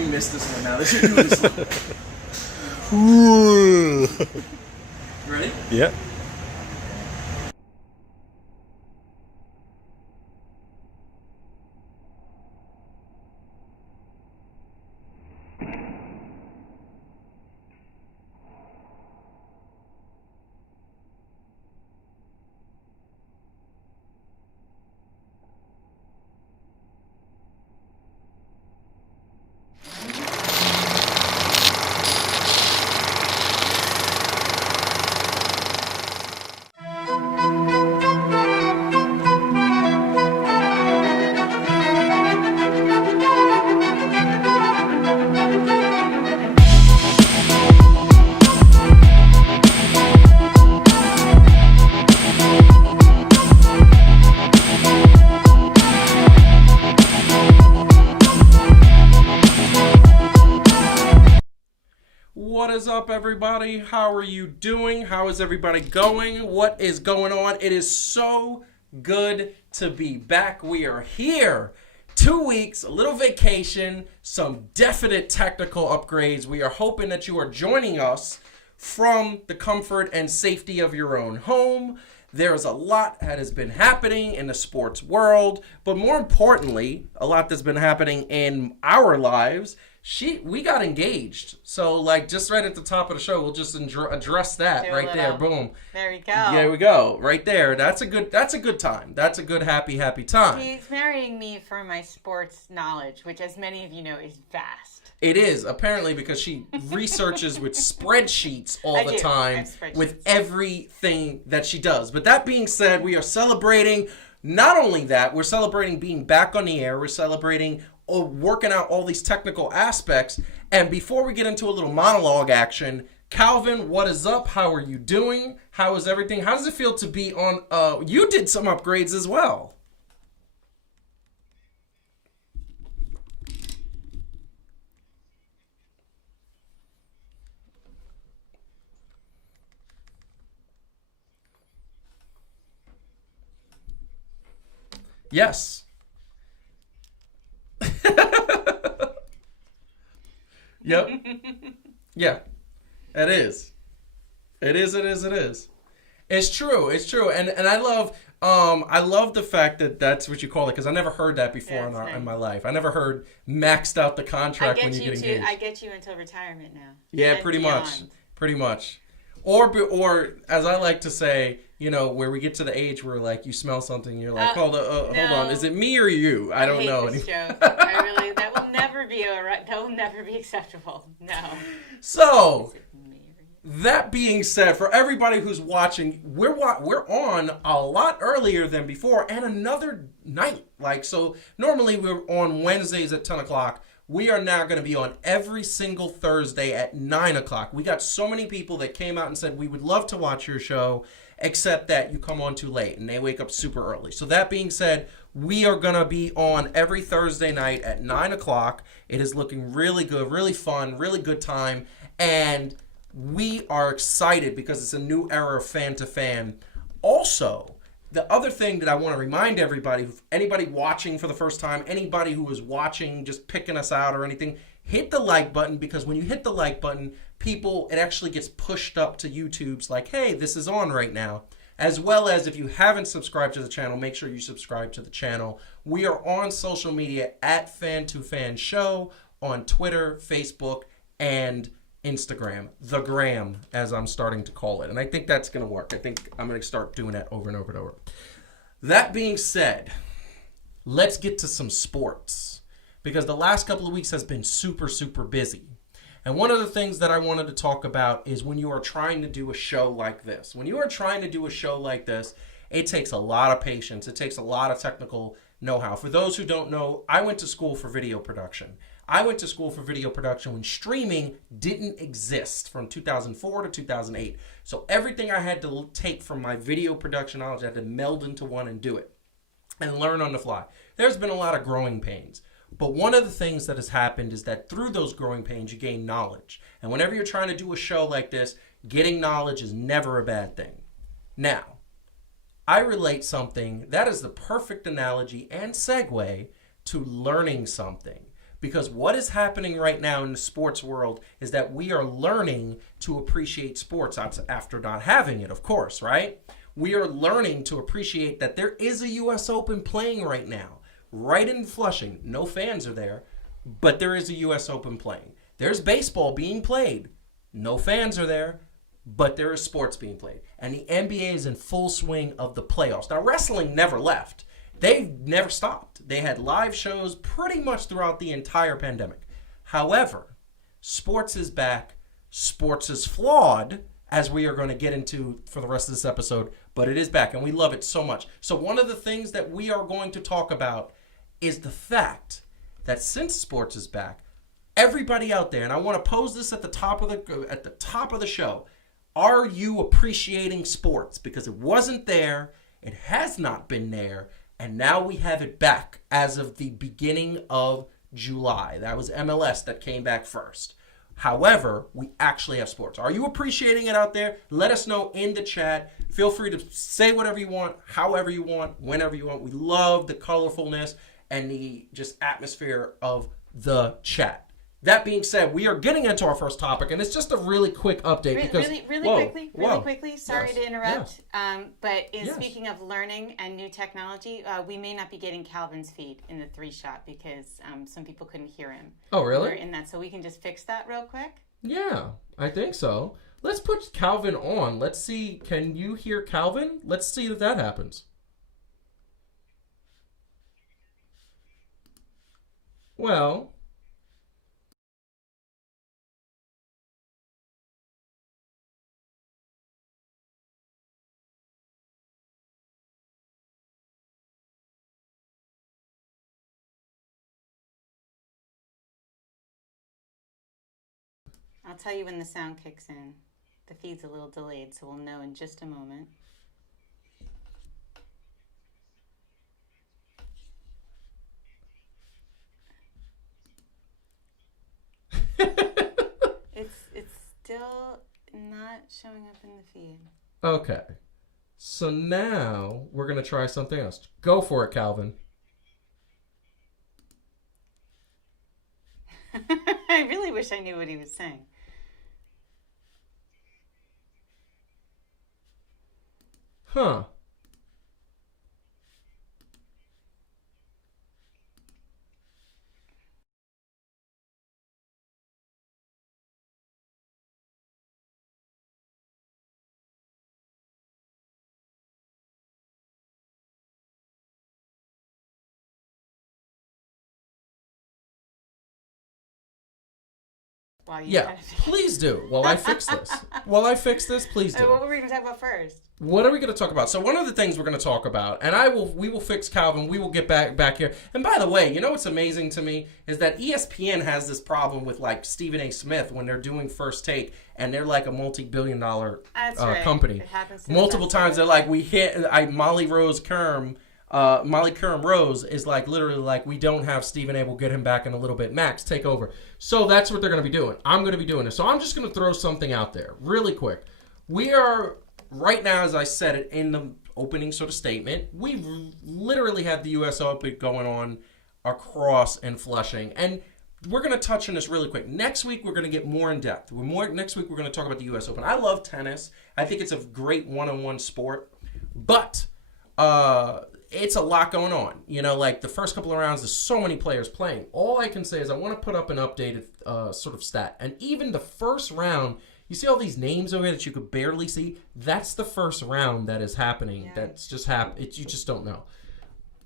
me miss this one now. This should do this one. Ready? Yeah. What is up, everybody? How are you doing? How is everybody going? What is going on? It is so good to be back. We are here. 2 weeks, a little vacation, some definite technical upgrades. We are hoping that you are joining us from the comfort and safety of your own home. There's a lot that has been happening in the sports world, but more importantly, a lot that's been happening in our lives. We got engaged. So, like, just right at the top of the show, we'll just address that right there. Boom. There we go. There we go. Right there. That's a good time. That's a good, happy time. He's marrying me for my sports knowledge, which, as many of you know, is vast. It is, apparently, because she researches with spreadsheets all the time with everything that she does. But that being said, we are celebrating, not only that, we're celebrating being back on the air. We're celebrating working out all these technical aspects. And before we get into a little monologue action, Calvin, what is up? How are you doing? How is everything? How does it feel to be on? You did some upgrades as well. Yes. Yep. Yeah. It is. It's true. And I love the fact that that's what you call it, because I never heard that before in my life. I never heard maxed out the contract when you get engaged. I get you until retirement now. Yeah, pretty much. Or as I like to say, you know, where we get to the age where, like, you smell something, you're like, hold on, is it me or you? I don't know. This joke. That will never be acceptable. No. So, that being said, for everybody who's watching, we're on a lot earlier than before, and another night. Like, so normally we're on Wednesdays at 10 o'clock. We are now going to be on every single Thursday at 9 o'clock. We got so many people that came out and said, we would love to watch your show, except that you come on too late and they wake up super early. So that being said, we are going to be on every Thursday night at 9 o'clock. It is looking really good, really fun, really good time. And we are excited because it's a new era of Fan2Fan. Also, the other thing that I want to remind everybody, anybody watching for the first time, anybody who is watching, just picking us out or anything, hit the like button, because when you hit the like button, it actually gets pushed up to YouTube's like, hey, this is on right now. As well as, if you haven't subscribed to the channel, make sure you subscribe to the channel. We are on social media at Fan2Fan Show on Twitter, Facebook, and Instagram, the gram, as I'm starting to call it. And I think that's going to work. I think I'm going to start doing that over and over and over. That being said, let's get to some sports, because the last couple of weeks has been super, super busy. And one of the things that I wanted to talk about is when you are trying to do a show like this. When you are trying to do a show like this, it takes a lot of patience. It takes a lot of technical know-how. For those who don't know, I went to school for video production. I went to school for video production when streaming didn't exist, from 2004 to 2008. So everything I had to take from my video production knowledge, I had to meld into one and do it and learn on the fly. There's been a lot of growing pains. But one of the things that has happened is that through those growing pains, you gain knowledge. And whenever you're trying to do a show like this, getting knowledge is never a bad thing. Now, I relate something that is the perfect analogy and segue to learning something. Because what is happening right now in the sports world is that we are learning to appreciate sports after not having it, of course, right? We are learning to appreciate that there is a U.S. Open playing right now, right in Flushing. No fans are there, but there is a U.S. Open playing. There's baseball being played. No fans are there, but there is sports being played. And the NBA is in full swing of the playoffs. Now, wrestling never left. They've never stopped. They had live shows pretty much throughout the entire pandemic. However, sports is back. Sports is flawed, as we are going to get into for the rest of this episode, but it is back, and we love it so much. So one of the things that we are going to talk about is the fact that since sports is back, everybody out there, and I want to pose this at the top of the show, are you appreciating sports? Because it wasn't there, it has not been there, and now we have it back as of the beginning of July. That was MLS that came back first. However, we actually have sports. Are you appreciating it out there? Let us know in the chat. Feel free to say whatever you want, however you want, whenever you want. We love the colorfulness and the just atmosphere of the chat. That being said, we are getting into our first topic, and it's just a really quick update. Because, really quickly. Sorry to interrupt. Yes. But speaking of learning and new technology, we may not be getting Calvin's feed in the 3-shot because some people couldn't hear him. Oh, really? We're in that, so we can just fix that real quick. Yeah, I think so. Let's put Calvin on. Let's see. Can you hear Calvin? Let's see if that happens. Well. I'll tell you when the sound kicks in. The feed's a little delayed, so we'll know in just a moment. It's still not showing up in the feed. Okay. So now we're going to try something else. Go for it, Calvin. I really wish I knew what he was saying. Huh. Yeah, please do. While I fix this. Please do. What were we going to talk about first? What are we going to talk about? So one of the things we're going to talk about, and we will fix Calvin. We will get back here. And by the way, you know what's amazing to me is that ESPN has this problem with like Stephen A. Smith when they're doing First Take, and they're like a multi-billion-dollar company. It happens to multiple times. They're like, Molly Curran Rose is like literally like, we don't have Stephen A. We'll get him back in a little bit. Max, take over. So that's what they're going to be doing. I'm going to be doing this. So I'm just going to throw something out there really quick. We are right now, as I said it in the opening sort of statement, we literally have the U.S. Open going on across in Flushing. And we're going to touch on this really quick. Next week, we're going to get more in depth. Next week, we're going to talk about the U.S. Open. I love tennis. I think it's a great one-on-one sport. But it's a lot going on. You know, like the first couple of rounds, there's so many players playing. All I can say is I want to put up an updated sort of stat. And even the first round, you see all these names over here that you could barely see? That's the first round that is happening. Yeah. That's just happened. You just don't know.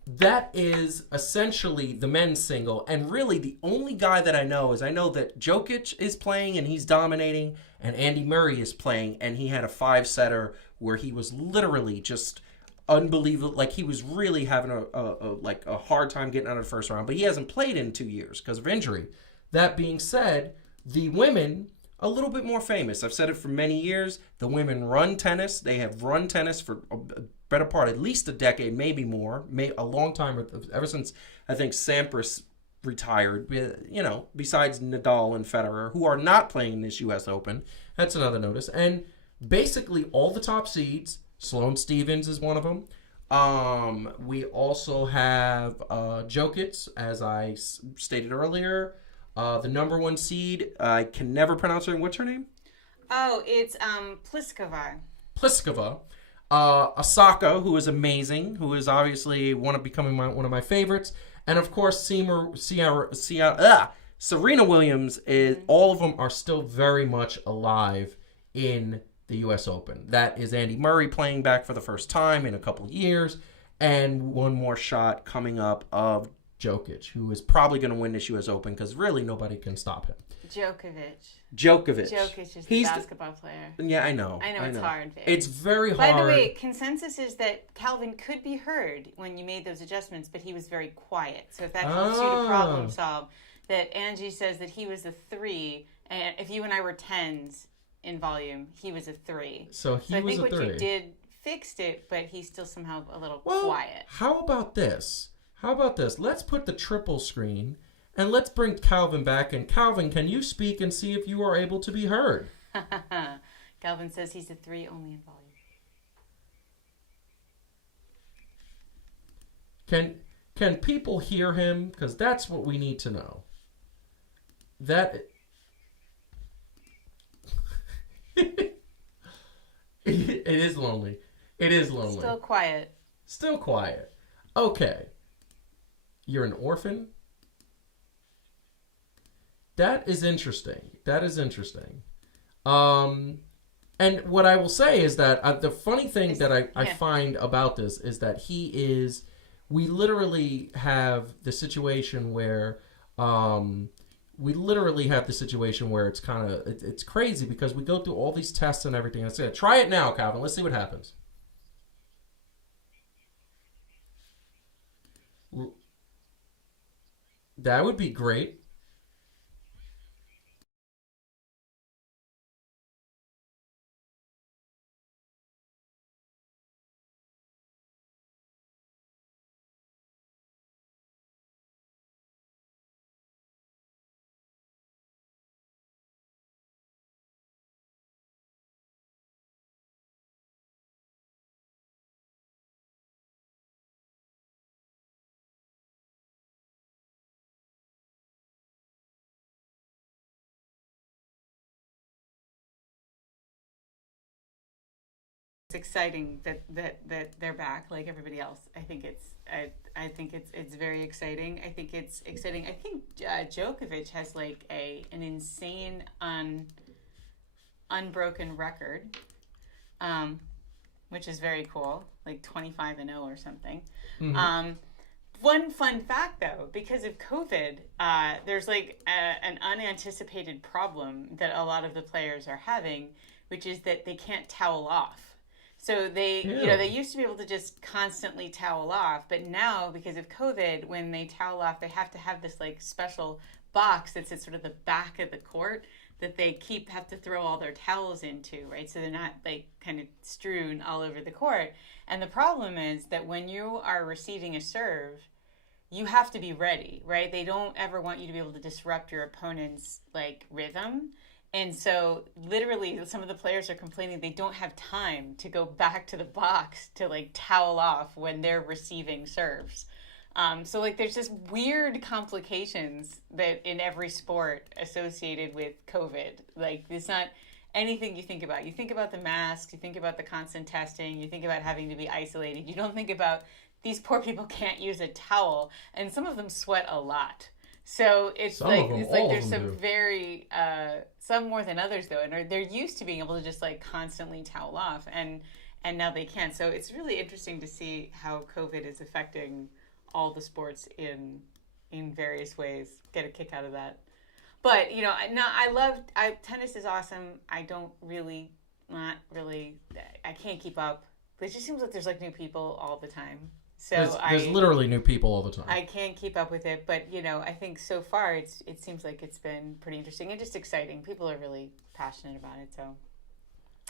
That is essentially the men's single. And really, the only guy that I know that Jokic is playing and he's dominating. And Andy Murray is playing and he had a 5-setter where he was literally just unbelievable. Like he was really having a hard time getting out of the first round. But he hasn't played in 2 years because of injury. That being said, the women, a little bit more famous. I've said it for many years. The women run tennis. They have run tennis for a better part, at least a decade, maybe more, a long time, ever since I think Sampras retired. You know, besides Nadal and Federer, who are not playing this U.S. Open. That's another notice. And basically all the top seeds, Sloane Stephens is one of them. We also have Jokic, as I stated earlier, the number one seed. I can never pronounce her. What's her name? Oh, it's Pliskova. Pliskova. Osaka, who is amazing, who is obviously becoming one of my favorites, and of course Serena Williams. Is all of them are still very much alive in the U.S. Open. That is Andy Murray playing back for the first time in a couple of years, and one more shot coming up of Jokic, who is probably going to win this U.S. Open because really nobody can stop him. Djokovic is the basketball player. Yeah, I know. I know it's hard. It's very hard. By the way, consensus is that Calvin could be heard when you made those adjustments, but he was very quiet. So if that helps you to problem solve, that Angie says that he was a 3, and if you and I were 10s in volume, he was a 3. So he was a 3. I think what you did fixed it, but he's still somehow a little quiet. How about this? Let's put the triple screen. And let's bring Calvin back. And Calvin, can you speak and see if you are able to be heard? Calvin says he's a 3 only in volume. Can people hear him? Because that's what we need to know. That it is lonely. It is lonely. Still quiet. Okay. You're an orphan? That is interesting. And what I will say is that the funny thing that I find about this is that we literally have the situation where it's kind of, it's crazy because we go through all these tests and everything. I said, try it now, Calvin. Let's see what happens. That would be great. Exciting that they're back like everybody else. I think it's very exciting. I think it's exciting. I think Djokovic has like an insane unbroken record, which is very cool, like 25-0 or something. Mm-hmm. One fun fact though, because of COVID, there's like an unanticipated problem that a lot of the players are having, which is that they can't towel off. So they used to be able to just constantly towel off, but now because of COVID, when they towel off, they have to have this like special box that's at sort of the back of the court that they have to throw all their towels into, right? So they're not like kind of strewn all over the court. And the problem is that when you are receiving a serve, you have to be ready, right? They don't ever want you to be able to disrupt your opponent's like rhythm. And so literally some of the players are complaining they don't have time to go back to the box to like towel off when they're receiving serves. So like there's just weird complications that in every sport associated with COVID. Like it's not anything you think about. You think about the masks, you think about the constant testing, you think about having to be isolated. You don't think about these poor people can't use a towel, and some of them sweat a lot. So it's like there's some very some more than others though, and they're used to being able to just like constantly towel off, and now they can't. So it's really interesting to see how COVID is affecting all the sports in various ways. Get a kick out of that. But tennis is awesome. I can't keep up. It just seems like there's like new people all the time. So there's literally new people all the time. I can't keep up with it, but I think so far it seems like it's been pretty interesting and just exciting. People are really passionate about it, so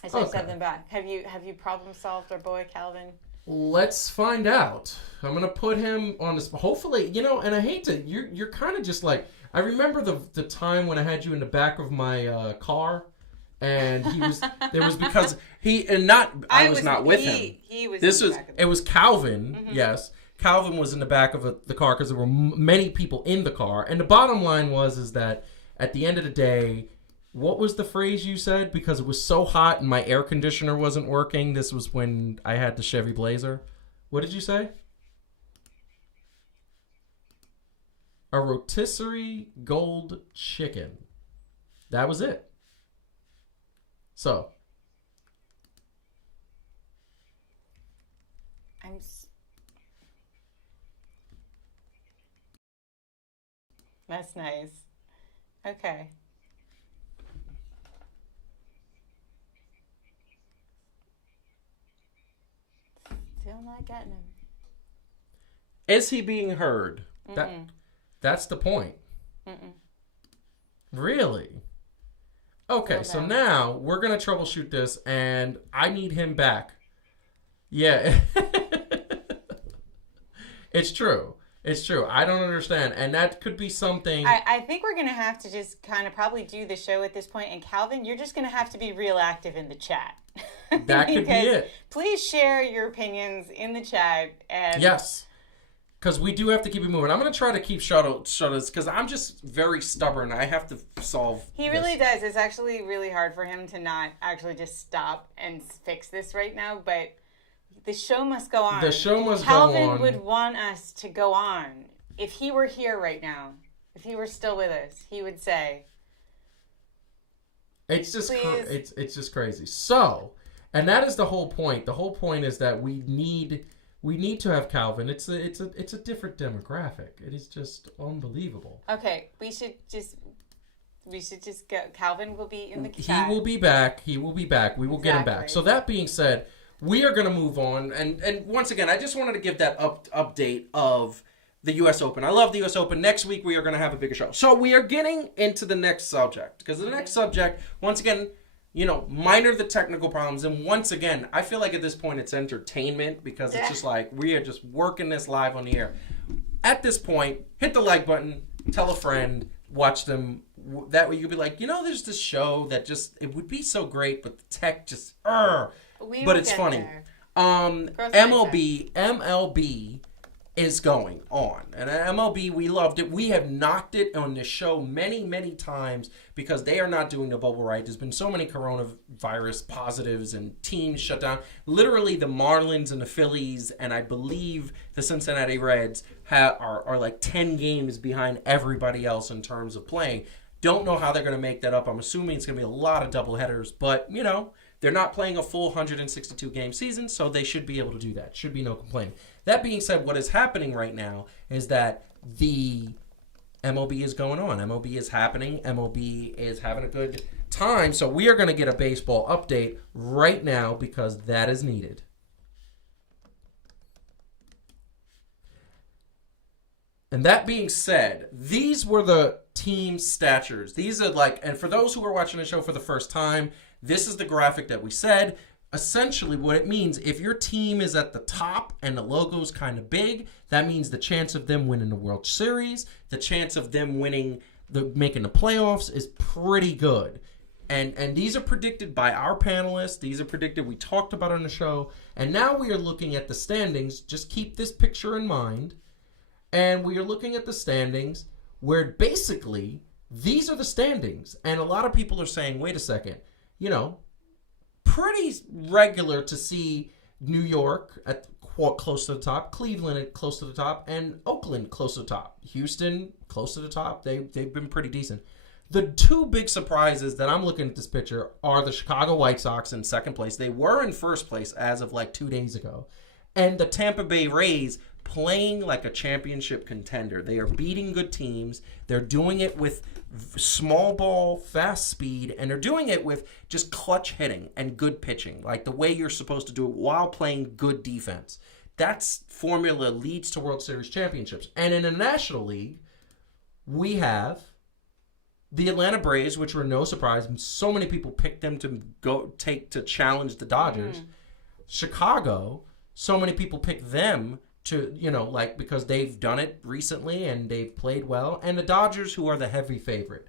I just have them back. Have you problem solved our boy Calvin? Let's find out. I'm gonna put him on this. Hopefully, and I hate to. You're kind of just like I remember the time when I had you in the back of my car, And there was because I was not with him. He was It was Calvin, yes. Calvin was in the back of the car because there were many people in the car. And the bottom line is that at the end of the day, what was the phrase you said? Because it was so hot and my air conditioner wasn't working. This was when I had the Chevy Blazer. What did you say? A rotisserie gold chicken. That was it. So. That's nice. Okay. Still not getting him. Is he being heard? That's the point. Really? Okay, so now we're going to troubleshoot this, and I need him back. Yeah. It's true. It's true. I don't understand. And that could be something. I think we're going to have to just kind of probably do the show at this point. And Calvin, you're just going to have to be real active in the chat. That could be it. Please share your opinions in the chat. And yes. Because we do have to keep it moving. I'm going to try to keep shuttles because I'm just very stubborn. I have to solve He really does. It's actually really hard for him to not actually just stop and fix this right now. But the show must go on. The show must go on. Calvin would want us to go on. If he were here right now, if he were still with us, he would say, it's just it's just crazy. So, and that is the whole point. The whole point is that we need to have Calvin. It's a different demographic. It is just unbelievable. Okay, we should just go. Calvin will be in the chat. He will be back. We will get him back. So that being said, we are going to move on. And once again, I just wanted to give that update of the U.S. Open. I love the U.S. Open. Next week, we are going to have a bigger show. So we are getting into the next subject. Because the next subject, once again, minor the technical problems. And once again, I feel like at this point, it's entertainment. Because it's just like, we are just working this live on the air. At this point, hit the like button. Tell a friend. Watch them. That way you'll be like, there's this show that just, it would be so great. But the tech just, but it's funny. MLB is going on. And MLB, we loved it. We have knocked it on this show many, many times because they are not doing the bubble right. There's been so many coronavirus positives and teams shut down. Literally, the Marlins and the Phillies and I believe the Cincinnati Reds are like 10 games behind everybody else in terms of playing. Don't know how they're going to make that up. I'm assuming it's going to be a lot of doubleheaders, but, they're not playing a full 162-game season, so they should be able to do that. Should be no complaint. That being said, what is happening right now is that the MLB is going on. MLB is happening. MLB is having a good time. So we are going to get a baseball update right now because that is needed. And that being said, these were the team statures. These are and for those who are watching the show for the first time, this is the graphic that we said. Essentially, what it means, if your team is at the top and the logo's kind of big, that means the chance of them winning the World Series, the chance of them making the playoffs is pretty good. And these are predicted by our panelists. These are predicted. We talked about on the show. And now we are looking at the standings. Just keep this picture in mind. And we are looking at the standings where basically these are the standings. And a lot of people are saying, wait a second, pretty regular to see New York at close to the top, Cleveland at close to the top, and Oakland close to the top. Houston close to the top. They've been pretty decent. The two big surprises that I'm looking at this picture are the Chicago White Sox in second place. They were in first place as of 2 days ago. And the Tampa Bay Rays playing like a championship contender. They are beating good teams. They're doing it with small ball, fast speed, and they're doing it with just clutch hitting and good pitching, like the way you're supposed to do it while playing good defense. That's formula leads to World Series championships. And in the National League, we have the Atlanta Braves, which were no surprise. So many people picked them to challenge the Dodgers. Chicago, so many people picked them to, because they've done it recently and they've played well. And the Dodgers, who are the heavy favorite.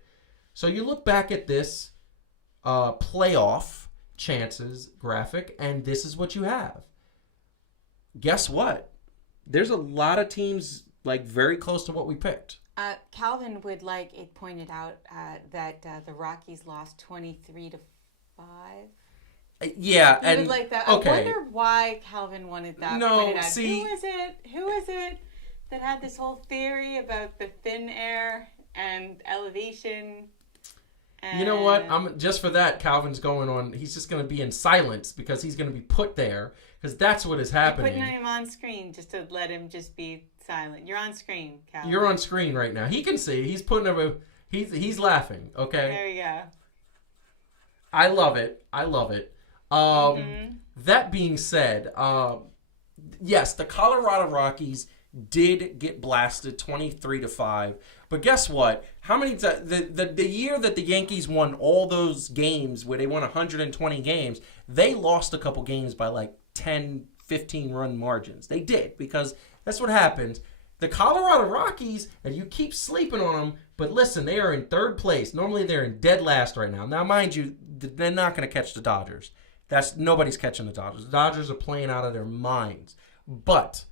So you look back at this, playoff chances graphic, and this is what you have. Guess what? There's a lot of teams like very close to what we picked. Calvin would like it pointed out that the Rockies lost 23-5. Yeah, he and would like that. okay. I wonder why Calvin wanted that pointed out. See, who is it that had this whole theory about the thin air and elevation? And... You know what? I'm just for that. Calvin's going on. He's just going to be in silence because he's going to be put there because that's what is happening. You're putting him on screen just to let him just be silent. You're on screen, Calvin. You're on screen right now. He can see. He's putting over. He's laughing. Okay. There you go. I love it. That being said, yes, the Colorado Rockies did get blasted 23-5. But guess what? How many the year that the Yankees won all those games where they won 120 games, they lost a couple games by like 10, 15 run margins. They did because that's what happens. The Colorado Rockies, and you keep sleeping on them, but listen, they are in third place. Normally they're in dead last right now. Now, mind you, they're not going to catch the Dodgers. Nobody's catching the Dodgers. The Dodgers are playing out of their minds. But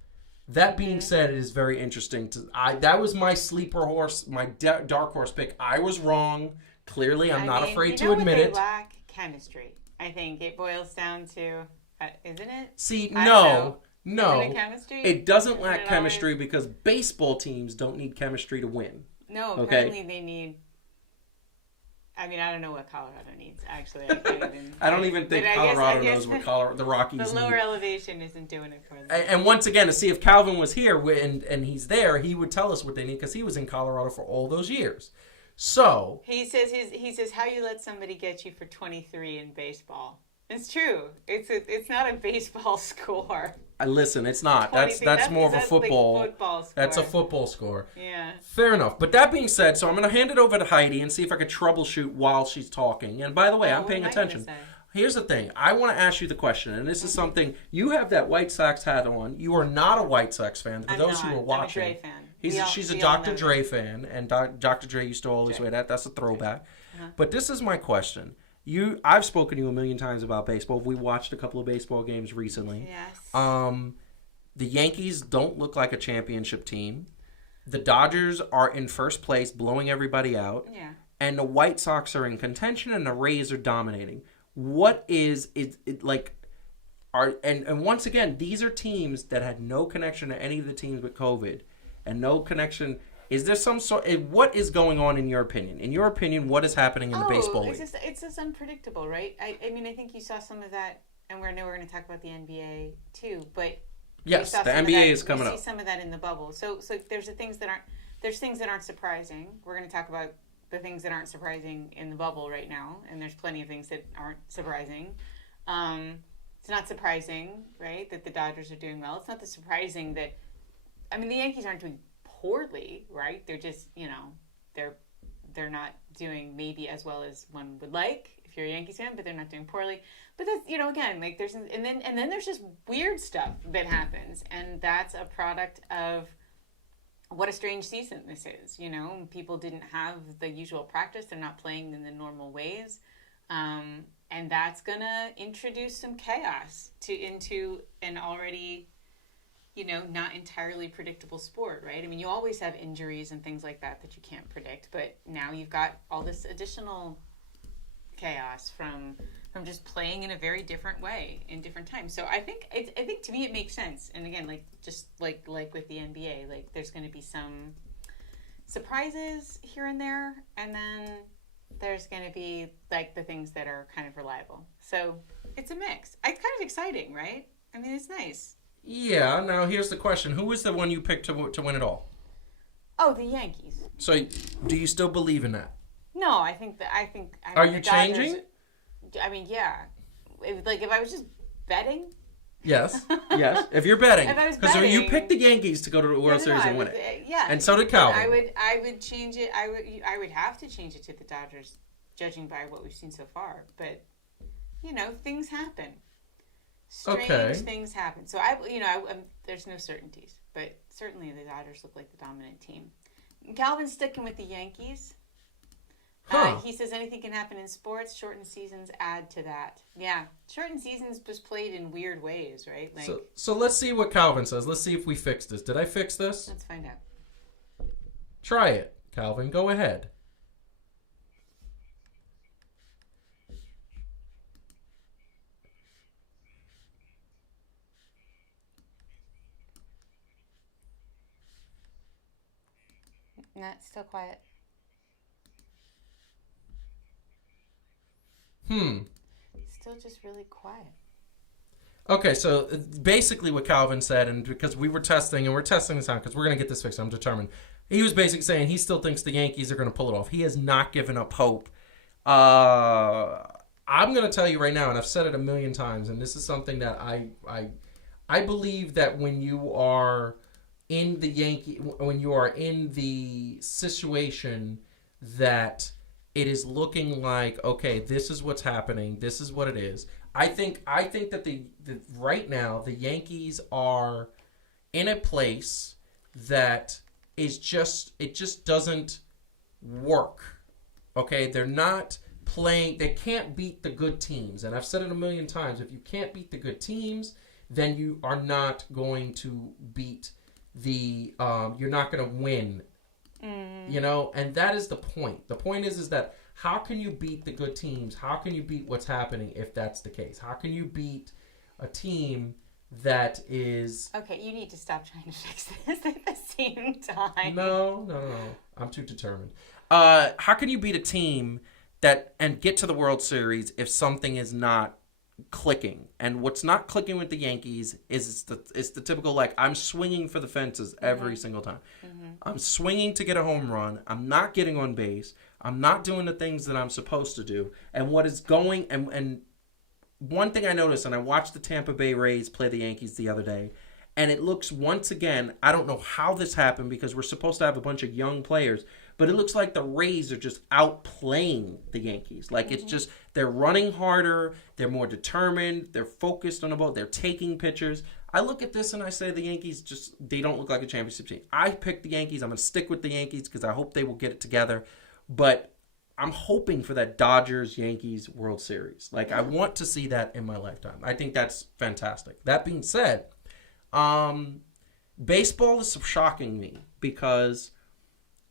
that being said, it is very interesting. That was my sleeper horse, my dark horse pick. I was wrong. Clearly, I'm not afraid to admit it. They lack chemistry. I think it boils down to, isn't it? See, no. Isn't it chemistry? It doesn't lack chemistry because baseball teams don't need chemistry to win. No, apparently they need. I mean, I don't know what Colorado needs, actually. I don't even think Colorado knows what the Rockies need. The lower elevation isn't doing it for them. And once again, to see if Calvin was here and he's there, he would tell us what they need because he was in Colorado for all those years. So he says how you let somebody get you for 23 in baseball. It's true. It's not a baseball score. Listen, it's not. That's more of a football. Like football score. That's a football score. Yeah. Fair enough. But that being said, so I'm going to hand it over to Heidi and see if I can troubleshoot while she's talking. And by the way, I'm paying attention. Here's the thing. I want to ask you the question, and this is something. You have that White Sox hat on. You are not a White Sox fan. For those who are watching, I'm a Dre fan. She's a Dr. Dre fan, and Dr. Dre used to always wear that. That's a throwback. But this is my question. I've spoken to you a million times about baseball. We watched a couple of baseball games recently. Yes. The Yankees don't look like a championship team. The Dodgers are in first place, blowing everybody out. Yeah. And the White Sox are in contention, and the Rays are dominating. What is it like? And once again, these are teams that had no connection to any of the teams with COVID, and no connection. Is there some sort? What is going on in your opinion? In your opinion, what is happening in the baseball league? It's just unpredictable, right? I mean, I think you saw some of that, and we're going to talk about the NBA too, but. Yes, the NBA is coming up. We see some of that in the bubble. So there's things that aren't surprising. We're going to talk about the things that aren't surprising in the bubble right now, and there's plenty of things that aren't surprising. It's not surprising, right, that the Dodgers are doing well. It's not surprising that, I mean, the Yankees aren't doing poorly, right? They're just, they're not doing maybe as well as one would like if you're a Yankees fan, but they're not doing poorly. But that's, again, like there's, and then there's just weird stuff that happens, and that's a product of what a strange season this is. People didn't have the usual practice; they're not playing in the normal ways, and that's gonna introduce some chaos into an already, not entirely predictable sport, right? I mean, you always have injuries and things like that you can't predict, but now you've got all this additional chaos from just playing in a very different way in different times. So I think to me it makes sense. And again, just like with the NBA, there's going to be some surprises here and there, and then there's going to be the things that are kind of reliable. So it's a mix. It's kind of exciting, right? I mean, it's nice. Yeah. Now here's the question: who was the one you picked to win it all? Oh, the Yankees. So do you still believe in that? No, I think. Are you changing? I mean, yeah. If I was just betting. Yes. If you're betting, if I was betting, you picked the Yankees to go to the World Series and win it. Yeah. And so did Calvin. I would change it. I would have to change it to the Dodgers, judging by what we've seen so far. But things happen. Strange things happen. So there's no certainties, but certainly the Dodgers look like the dominant team. Calvin's sticking with the Yankees. Huh. He says anything can happen in sports. Shortened seasons add to that. Yeah, shortened seasons just played in weird ways, right? Like, so let's see what Calvin says. Let's see if we fixed this. Did I fix this? let's find out. Try it, Calvin. Go ahead. No, it's still quiet. Still just really quiet. Okay, so basically what Calvin said, and because we were testing, and we're testing this out because we're going to get this fixed, I'm determined. He was basically saying he still thinks the Yankees are going to pull it off. He has not given up hope. I'm going to tell you right now, and I've said it a million times, and this is something that I believe that when you are in the situation that it is looking like, okay, this is what's happening, this is what it is. I think that the right now the Yankees are in a place that is it just doesn't work. Okay, they're not playing. They can't beat the good teams, and I've said it a million times. If you can't beat the good teams, then you are not going to beat the. You're not going to win. You know, and that is the point. The point is that how can you beat the good teams? How can you beat what's happening if that's the case? How can you beat a team that is... Okay, you need to stop trying to fix this at the same time. No. I'm too determined. How can you beat a team and get to the World Series if something is not clicking? And what's not clicking with the Yankees is it's the typical, like, I'm swinging for the fences every single time. I'm swinging to get a home run. I'm not getting on base. I'm not doing the things that I'm supposed to do. And what is going... And one thing I noticed, and I watched the Tampa Bay Rays play the Yankees the other day, and it looks, once again, I don't know how this happened because we're supposed to have a bunch of young players, but it looks like the Rays are just outplaying the Yankees. Like, it's just, they're running harder, they're more determined, they're focused on the ball, they're taking pitchers. I look at this and I say the Yankees they don't look like a championship team. I picked the Yankees. I'm going to stick with the Yankees because I hope they will get it together. But I'm hoping for that Dodgers-Yankees World Series. Like, I want to see that in my lifetime. I think that's fantastic. That being said, baseball is shocking me because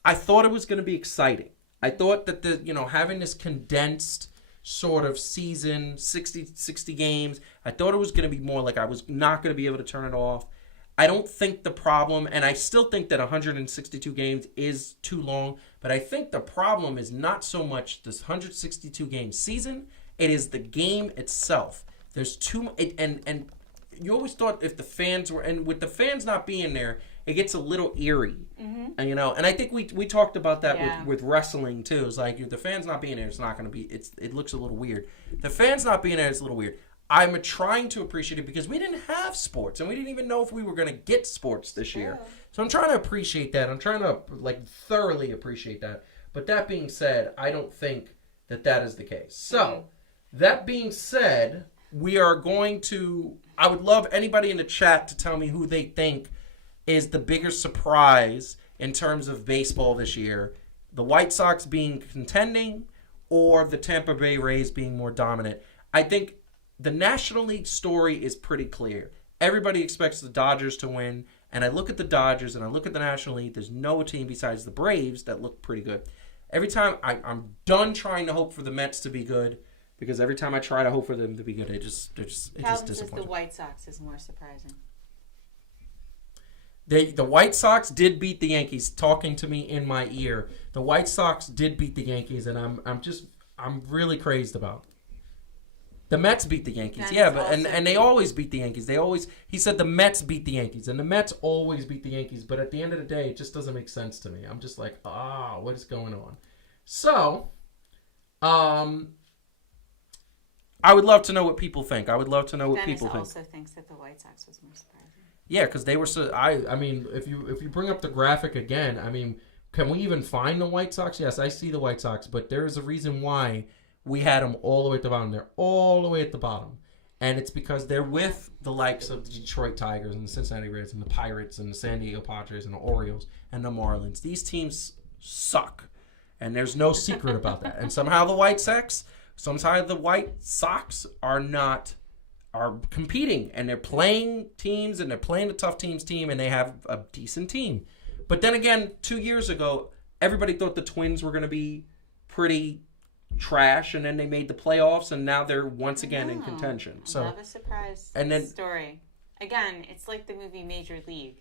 I thought it was going to be exciting. I thought that having this condensed sort of season, 60 games, I thought it was going to be more like I was not going to be able to turn it off. I don't think the problem, and I still think that 162 games is too long, but I think the problem is not so much this 162 game season, it is the game itself. There's too much, and you always thought if the fans were, and with the fans not being there, it gets a little eerie. And, and I think we talked about that with wrestling too. It's like, if the fans not being there, it's not going to be, it looks a little weird. The fans not being there, it's a little weird. I'm trying to appreciate it because we didn't have sports and we didn't even know if we were going to get sports this year. So I'm trying to appreciate that. I'm trying to thoroughly appreciate that. But that being said, I don't think that is the case. So that being said, we are going to, I would love anybody in the chat to tell me who they think is the bigger surprise in terms of baseball this year. The White Sox being contending or the Tampa Bay Rays being more dominant. I think the National League story is pretty clear. Everybody expects the Dodgers to win, and I look at the Dodgers and I look at the National League. There's no team besides the Braves that look pretty good. Every time I'm done trying to hope for the Mets to be good, because every time I try to hope for them to be good, it just disappoints. Says the White Sox is more surprising. The White Sox did beat the Yankees. Talking to me in my ear, the White Sox did beat the Yankees, and I'm really crazed about it. The Mets beat the Yankees, and they always beat the Yankees. He said the Mets beat the Yankees, and the Mets always beat the Yankees. But at the end of the day, it just doesn't make sense to me. I'm just like, what is going on? So, I would love to know what people think. Dennis also thinks that the White Sox was more surprising. Yeah, because they were so. I mean, if you bring up the graphic again, I mean, can we even find the White Sox? Yes, I see the White Sox, but there is a reason why we had them all the way at the bottom. They're all the way at the bottom. And it's because they're with the likes of the Detroit Tigers and the Cincinnati Reds and the Pirates and the San Diego Padres and the Orioles and the Marlins. These teams suck. And there's no secret about that. And somehow the White Sox are competing, and they're playing teams, and they're playing the tough team, and they have a decent team. But then again, 2 years ago, everybody thought the Twins were going to be pretty trash, and then they made the playoffs, and now they're once again in contention. I love a surprise story. Again, it's like the movie Major League.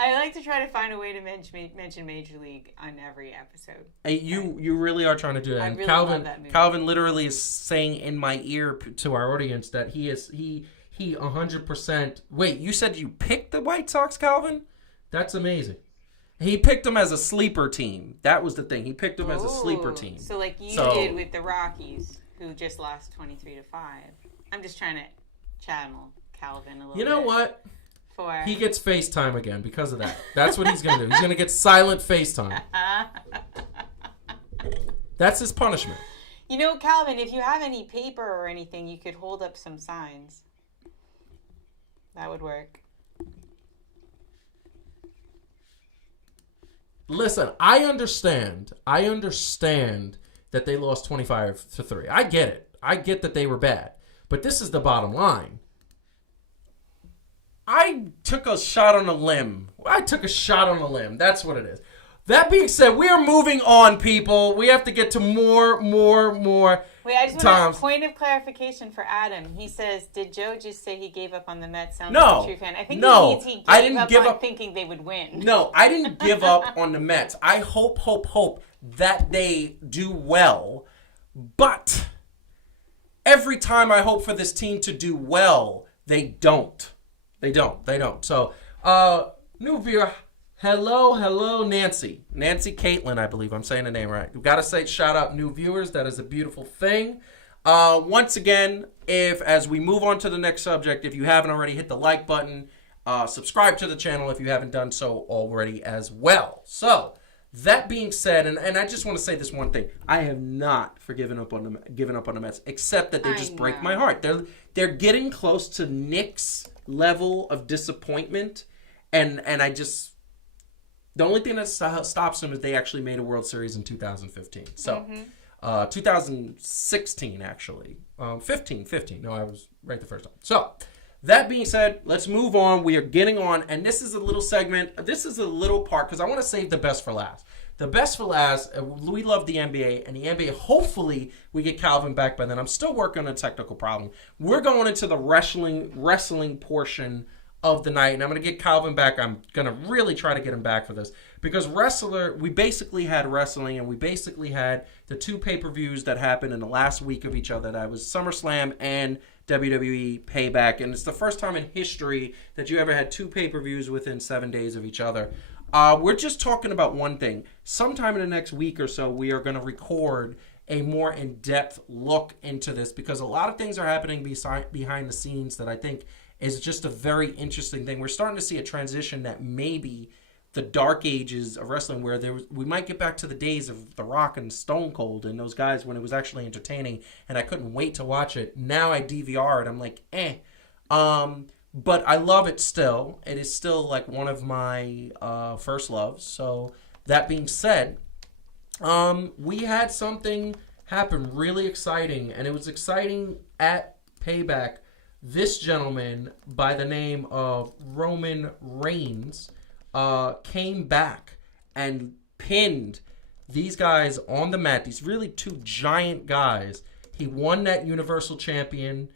I like to try to find a way to mention Major League on every episode. Hey, you really are trying to do that. And really love that movie. Calvin literally is saying in my ear to our audience that he 100%. Wait, you said you picked the White Sox, Calvin? That's amazing. He picked them as a sleeper team. That was the thing. He picked them as a sleeper team. So like you did with the Rockies, who just lost 23-5. I'm just trying to channel Calvin a little bit. You know what? He gets FaceTime again because of that. That's what he's going to do. He's going to get silent FaceTime. That's his punishment. You know, Calvin, if you have any paper or anything, you could hold up some signs. That would work. Listen, I understand that they lost 25-3. I get it. I get that they were bad. But this is the bottom line. I took a shot on a limb. That's what it is. That being said, we are moving on, people. We have to get to more. Wait, I just want a point of clarification for Adam. He says, did Joe just say he gave up on the Mets? Sounds like a true fan. I think he means he gave up thinking they would win. No, I didn't give up on the Mets. I hope that they do well. But every time I hope for this team to do well, they don't. They don't. So, new viewer, hello, Nancy. Nancy Caitlin, I believe. I'm saying the name right. We've got to say shout out new viewers. That is a beautiful thing. Once again, as we move on to the next subject, if you haven't already, hit the like button. Subscribe to the channel if you haven't done so already as well. So, that being said, and I just want to say this one thing. I have not given up on the Mets, except that they just break my heart. They're getting close to Nick's level of disappointment, and I just, the only thing that stops them is they actually made a World Series in 2015. So 2016 actually, 15. No, I was right the first time. So that being said, let's move on. We are getting on, and this is a little segment. This is a little part because I want to save the best for last. The best for last, we love the NBA, and the NBA, hopefully we get Calvin back by then. I'm still working on a technical problem. We're going into the wrestling portion of the night, and I'm going to get Calvin back. I'm going to really try to get him back for this. Because we basically had wrestling, and we basically had the two pay-per-views that happened in the last week of each other. That was SummerSlam and WWE Payback, and it's the first time in history that you ever had two pay-per-views within 7 days of each other. We're just talking about one thing. Sometime in the next week or so, we are going to record a more in-depth look into this because a lot of things are happening behind the scenes that I think is just a very interesting thing. We're starting to see a transition that maybe the dark ages of wrestling where we might get back to the days of The Rock and Stone Cold and those guys when it was actually entertaining and I couldn't wait to watch it. Now I DVR it. I'm like, but I love it still. It is still like one of my first loves. So that being said, we had something happen really exciting, and it was exciting at Payback. This gentleman by the name of Roman Reigns came back and pinned these guys on the mat. These really two giant guys. He won that Universal Championship.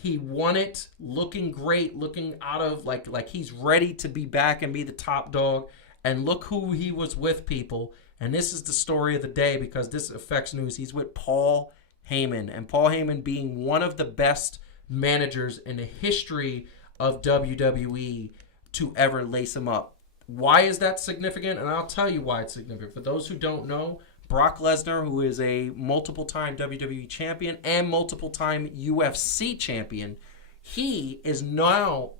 He won it looking great, looking out of like he's ready to be back and be the top dog. And look who he was with, people. And this is the story of the day because this affects news. He's with Paul Heyman. And Paul Heyman being one of the best managers in the history of WWE to ever lace him up. Why is that significant? And I'll tell you why it's significant. For those who don't know, Brock Lesnar, who is a multiple-time WWE champion and multiple-time UFC champion, he has no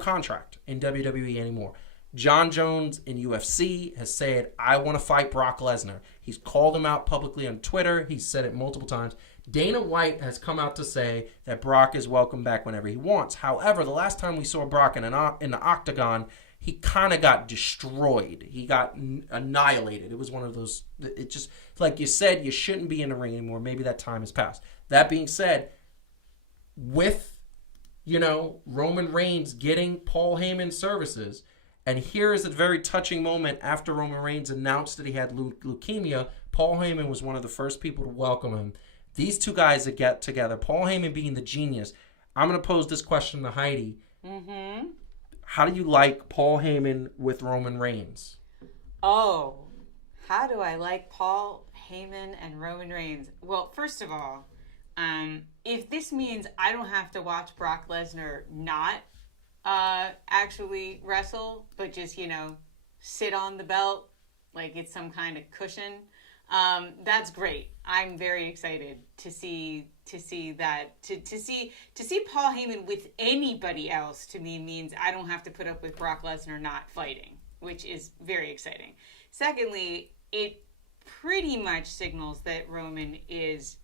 contract in WWE anymore. John Jones in UFC has said, I want to fight Brock Lesnar. He's called him out publicly on Twitter. He's said it multiple times. Dana White has come out to say that Brock is welcome back whenever he wants. However, the last time we saw Brock in the octagon, he kind of got destroyed. He got annihilated. It was one of those, it just, like you said, you shouldn't be in the ring anymore. Maybe that time has passed. That being said, with, Roman Reigns getting Paul Heyman services, and here is a very touching moment after Roman Reigns announced that he had leukemia. Paul Heyman was one of the first people to welcome him. These two guys that get together, Paul Heyman being the genius. I'm going to pose this question to Heidi. Mm-hmm. How do you like Paul Heyman with Roman Reigns? Oh, how do I like Paul Heyman and Roman Reigns? Well, first of all, if this means I don't have to watch Brock Lesnar not actually wrestle, but just, sit on the belt like it's some kind of cushion, that's great. I'm very excited to see that. To see Paul Heyman with anybody else, to me, means I don't have to put up with Brock Lesnar not fighting, which is very exciting. Secondly, it pretty much signals that Roman is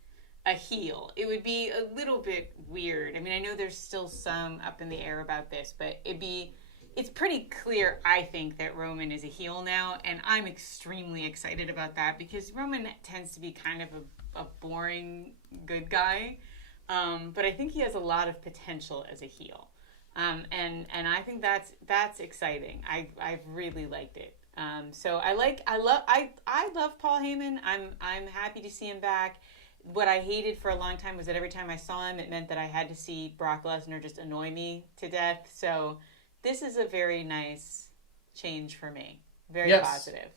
a heel. It would be a little bit weird. I mean, I know there's still some up in the air about this, but it's pretty clear, I think, that Roman is a heel now, and I'm extremely excited about that because Roman tends to be kind of a boring good guy, but I think he has a lot of potential as a heel, and I think that's exciting. I've really liked it. So I love Paul Heyman. I'm happy to see him back. What I hated for a long time was that every time I saw him, it meant that I had to see Brock Lesnar just annoy me to death. So this is a very nice change for me. Very positive.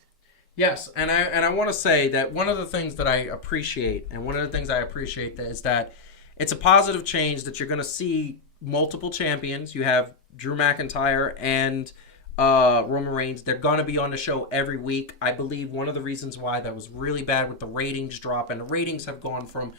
Yes, and I want to say that one of the things that I appreciate, is that it's a positive change that you're going to see multiple champions. You have Drew McIntyre and Roman Reigns. They're going to be on the show every week. I believe one of the reasons why that was really bad with the ratings drop, and the ratings have gone from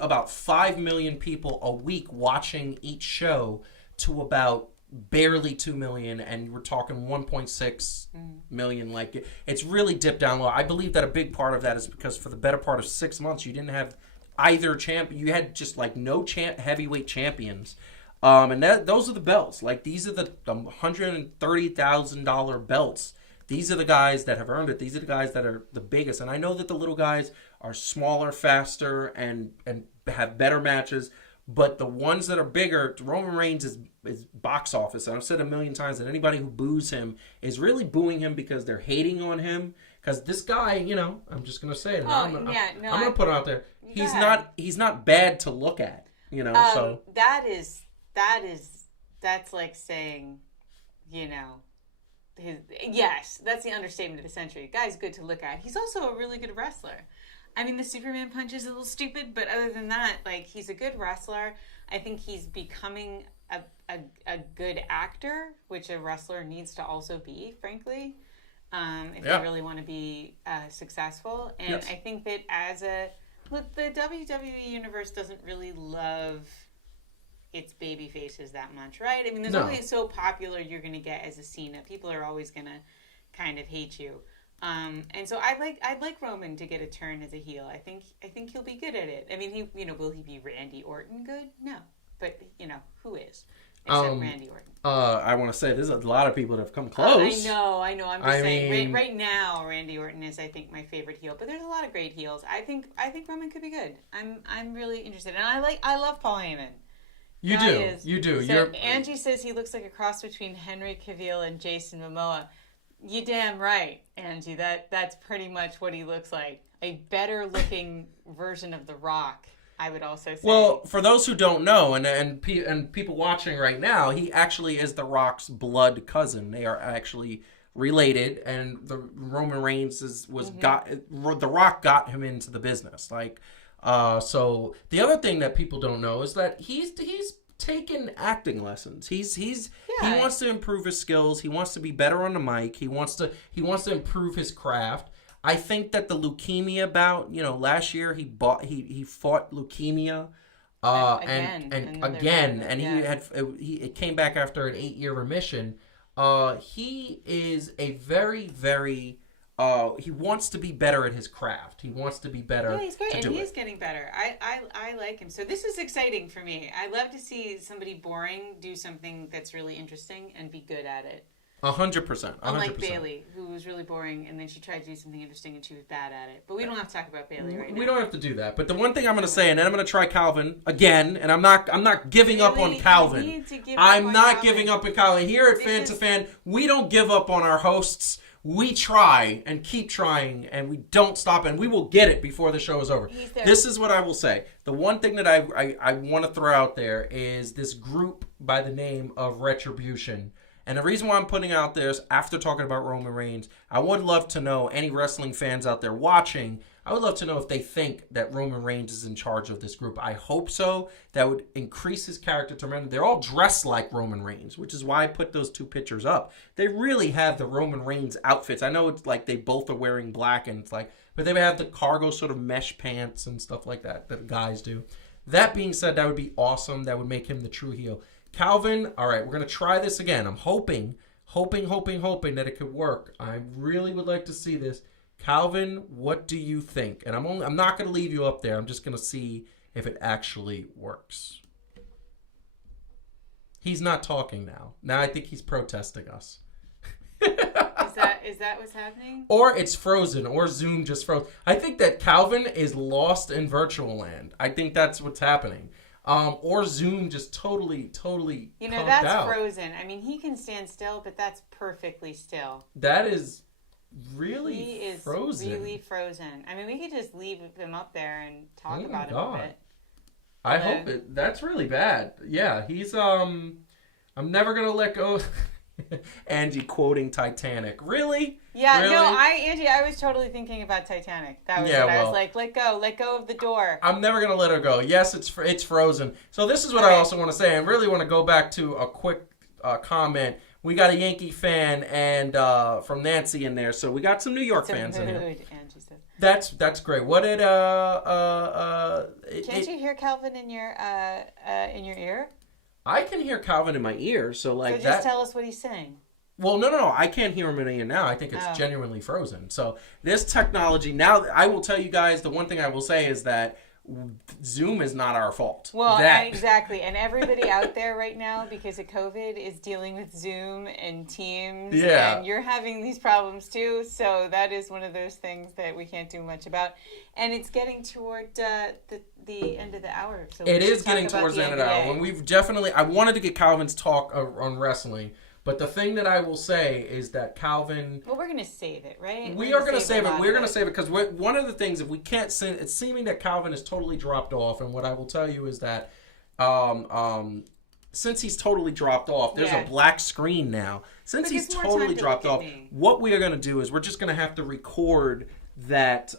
about 5 million people a week watching each show to about barely 2 million, and we're talking 1.6 million. Like, it's really dipped down low. I believe that a big part of that is because for the better part of 6 months, you didn't have either champion. You had just like no heavyweight champions. And those are the belts. Like, these are the $130,000 belts. These are the guys that have earned it. These are the guys that are the biggest. And I know that the little guys are smaller, faster, and have better matches. But the ones that are bigger, Roman Reigns is box office. And I've said a million times that anybody who boos him is really booing him because they're hating on him. Because this guy, I'm just going to say it. I'm going to put it out there. He's not bad to look at. So that's like saying, yes, that's the understatement of the century. The guy's good to look at. He's also a really good wrestler. I mean, the Superman punch is a little stupid, but other than that, like, he's a good wrestler. I think he's becoming a good actor, which a wrestler needs to also be, frankly, if you really want to be successful. And yes. I think that the WWE universe doesn't really love its baby faces that much, right? I mean, there's only so popular you're going to get as a Cena. People are always going to kind of hate you. And so I'd like Roman to get a turn as a heel. I think he'll be good at it. I mean, will he be Randy Orton good? No, but who is except Randy Orton? I want to say there's a lot of people that have come close. I know. I'm just saying right now Randy Orton is, I think, my favorite heel. But there's a lot of great heels. I think Roman could be good. I'm really interested, and I love Paul Heyman. You do. So Angie says he looks like a cross between Henry Cavill and Jason Momoa. You damn right, Angie. That's pretty much what he looks like. A better looking version of The Rock, I would also say. Well, for those who don't know, and people watching right now, he actually is The Rock's blood cousin. They are actually related, and the Roman Reigns The Rock got him into the business. Like, so the other thing that people don't know is that he's taken acting lessons. He wants to improve his skills. He wants to be better on the mic. He wants to improve his craft. I think that the leukemia bout, last year he fought leukemia again, he came back after an 8-year remission. He is a very, very he wants to be better at his craft. He wants to be better. Yeah, he's great, and he is getting better. I like him. So this is exciting for me. I love to see somebody boring do something that's really interesting and be good at it. 100%. Unlike Bailey, who was really boring, and then she tried to do something interesting, and she was bad at it. But we don't have to talk about Bailey right now. We don't have to do that. But the one thing I'm going to say, and then I'm going to try Calvin again, and I'm not giving up on Calvin. I'm not giving up on Calvin. Here at Fan2Fan, we don't give up on our hosts. We try and keep trying, and we don't stop, and we will get it before the show is over. This is what I will say. The one thing that I want to throw out there is this group by the name of Retribution. And the reason why I'm putting out there is after talking about Roman Reigns, I would love to know, any wrestling fans out there watching, I would love to know if they think that Roman Reigns is in charge of this group. I hope so. That would increase his character tremendously. They're all dressed like Roman Reigns, which is why I put those two pictures up. They really have the Roman Reigns outfits. I know it's like they both are wearing black, and it's like, but they have the cargo sort of mesh pants and stuff like that guys do. That being said, that would be awesome. That would make him the true heel. Calvin, all right, we're going to try this again. I'm hoping that it could work. I really would like to see this. Calvin, what do you think? And I'm not going to leave you up there. I'm just going to see if it actually works. He's not talking now. Now I think he's protesting us. Is that what's happening? Or it's frozen, or Zoom just froze. I think that Calvin is lost in virtual land. I think that's what's happening. Or Zoom just totally that's out. Frozen. I mean, he can stand still, but that's perfectly still. That is really he is frozen. Really frozen. I mean, we could just leave him up there and talk about him a bit. I hope it. That's really bad. Yeah, he's I'm never gonna let go. Angie quoting Titanic. Really? Yeah, really? No, Angie, I was totally thinking about Titanic. That was I was like, let go of the door. I'm never going to let her go. Yes, it's frozen. So this is what I also want to say. I really want to go back to a quick comment. We got a Yankee fan and from Nancy in there. So we got some New York fans in here. Angie said. That's great. What did Can't you hear Calvin in your ear? I can hear Calvin in my ear, so like just tell us what he's saying. Well, no. I can't hear him in my ear now. I think it's genuinely frozen. So this technology, now I will tell you guys, the one thing I will say is that Zoom is not our fault. Well, exactly. And everybody out there right now, because of COVID, is dealing with Zoom and Teams. Yeah. And you're having these problems too. So that is one of those things that we can't do much about. And it's getting toward the end of the hour. So it is getting towards the end of the hour. When we've definitely, I wanted to get Calvin's talk on wrestling. But the thing that I will say is that Calvin... Well, we're going to save it, right? We are going to save it. We're going to save it because one of the things, if we can't... It's seeming that Calvin has totally dropped off. And what I will tell you is that since he's totally dropped off, there's a black screen now. Since he's totally dropped off, what we are going to do is we're just going to have to record that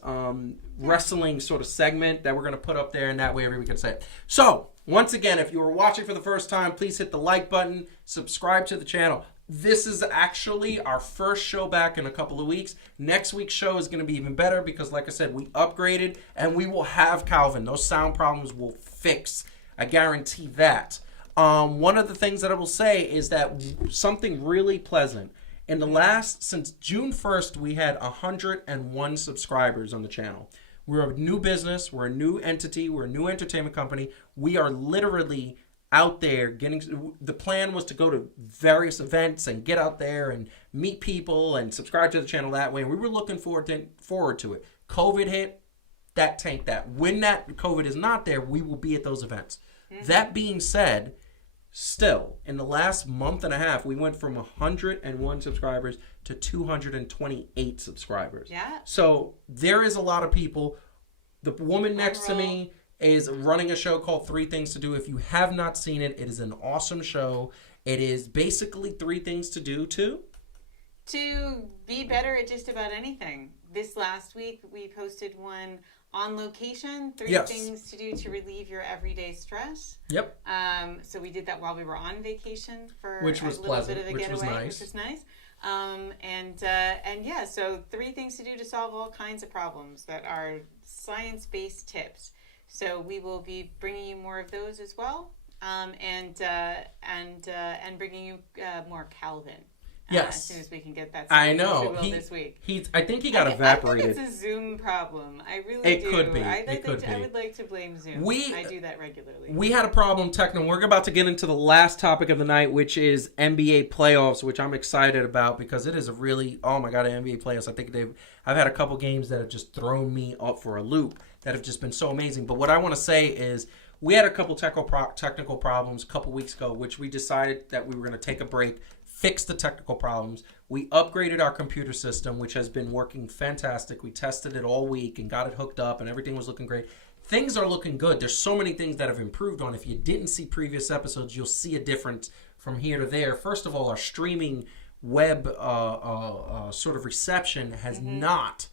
wrestling sort of segment that we're going to put up there. And that way everybody can say it. So... Once again, if you are watching for the first time, please hit the like button, subscribe to the channel. This is actually our first show back in a couple of weeks. Next week's show is going to be even better because, like I said, we upgraded and we will have Calvin. Those sound problems will fix. I guarantee that. One of the things that I will say is that something really pleasant. In the since June 1st, we had 101 subscribers on the channel. We're a new business. We're a new entity. We're a new entertainment company. We are literally out there getting... The plan was to go to various events and get out there and meet people and subscribe to the channel that way. And we were looking forward to it. COVID hit. That tanked that. When that COVID is not there, we will be at those events. Mm-hmm. That being said, still, in the last month and a half, we went from 101 subscribers to 228 subscribers. Yeah. So there is a lot of people. The woman next to me is running a show called 3 Things to Do. If you have not seen it, it is an awesome show. It is basically 3 things to do to be better at just about anything. This last week, we posted one on location, 3 things to do to relieve your everyday stress. Yep. So we did that while we were on vacation for which was a little pleasant, bit of a which getaway, was nice. which was nice. So 3 things to do to solve all kinds of problems that are science-based tips. So we will be bringing you more of those as well, and bringing you more Calvin. Yes. As soon as we can get that. I know. We will this week. I think he got evaporated. I think it's a Zoom problem. I really do. It could be. I would like to blame Zoom. I do that regularly. We had a problem, Techno. We're about to get into the last topic of the night, which is NBA playoffs, which I'm excited about because it is a really, oh my God, NBA playoffs. I think I've had a couple games that have just thrown me up for a loop that have just been so amazing. But what I want to say is we had a couple technical problems a couple weeks ago, which we decided that we were going to take a break, fix the technical problems. We upgraded our computer system, which has been working fantastic. We tested it all week and got it hooked up, and everything was looking great. Things are looking good. There's so many things that have improved on. If you didn't see previous episodes, you'll see a difference from here to there. First of all, our streaming web sort of reception has not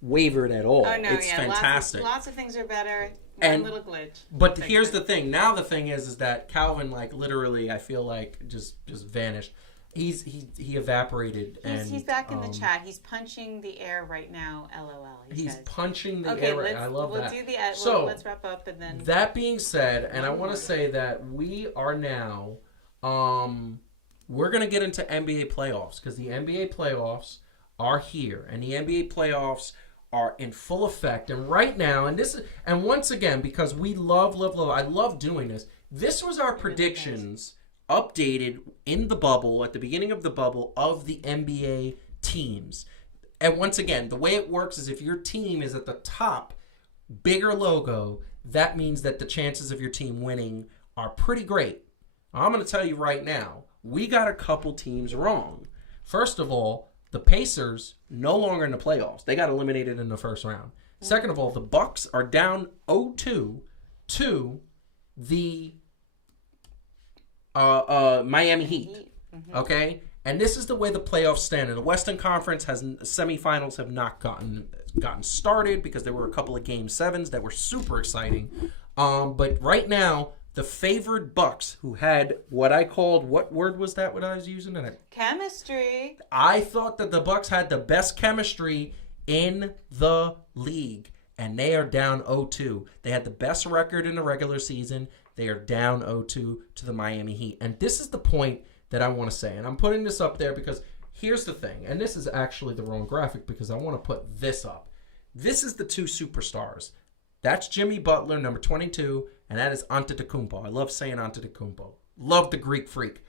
wavered at all. Oh, no, it's fantastic. Lots of things are better. One little glitch. But here's the thing. Now the thing is that Calvin, like, literally, I feel like just vanished. He evaporated. He's back in the chat. He's punching the air right now. LOL. He's punching the air. I love that. We'll do the. So let's wrap up and then. That being said, and I want to say that we are now, we're gonna get into NBA playoffs because the NBA playoffs are here, and the NBA playoffs are in full effect. And right now, and once again, because we love, I love doing this. This was our predictions updated in the bubble, at the beginning of the bubble, of the NBA teams. And once again, the way it works is if your team is at the top, bigger logo, that means that the chances of your team winning are pretty great. I'm going to tell you right now, we got a couple teams wrong. First of all, the Pacers no longer in the playoffs. They got eliminated in the first round. Second of all, the Bucks are down 0-2 to the Miami Heat. Okay? And this is the way the playoffs stand. In the Western Conference, semifinals have not gotten started because there were a couple of Game 7s that were super exciting. But right now, the favored Bucks, who had what I called, what word was that what I was using? Chemistry. I thought that the Bucks had the best chemistry in the league, and they are down 0-2. They had the best record in the regular season. They are down 0-2 to the Miami Heat. And this is the point that I want to say. And I'm putting this up there because here's the thing. And this is actually the wrong graphic because I want to put this up. This is the two superstars. That's Jimmy Butler, number 22, and that is Antetokounmpo. I love saying Antetokounmpo. Love the Greek freak.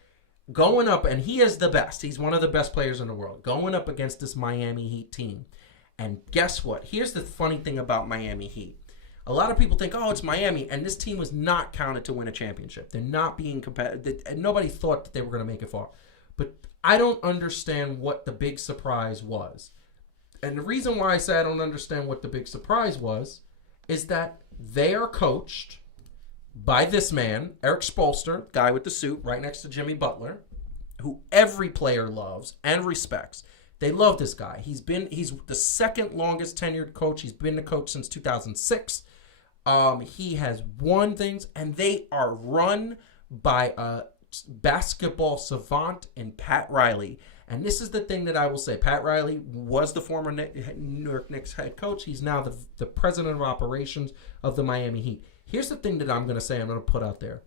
Going up, and he is the best. He's one of the best players in the world. Going up against this Miami Heat team. And guess what? Here's the funny thing about Miami Heat. A lot of people think, oh, it's Miami, and this team was not counted to win a championship. They're not being competitive. Nobody thought that they were going to make it far. But I don't understand what the big surprise was. And the reason why I say I don't understand what the big surprise was is that they are coached by this man, Eric Spoelstra, guy with the suit right next to Jimmy Butler, who every player loves and respects. They love this guy. He's the second longest tenured coach. He's been the coach since 2006. He has won things, and they are run by a basketball savant in Pat Riley. And this is the thing that I will say. Pat Riley was the former New York Knicks head coach. He's now the president of operations of the Miami Heat. Here's the thing that I'm going to say, I'm going to put out there.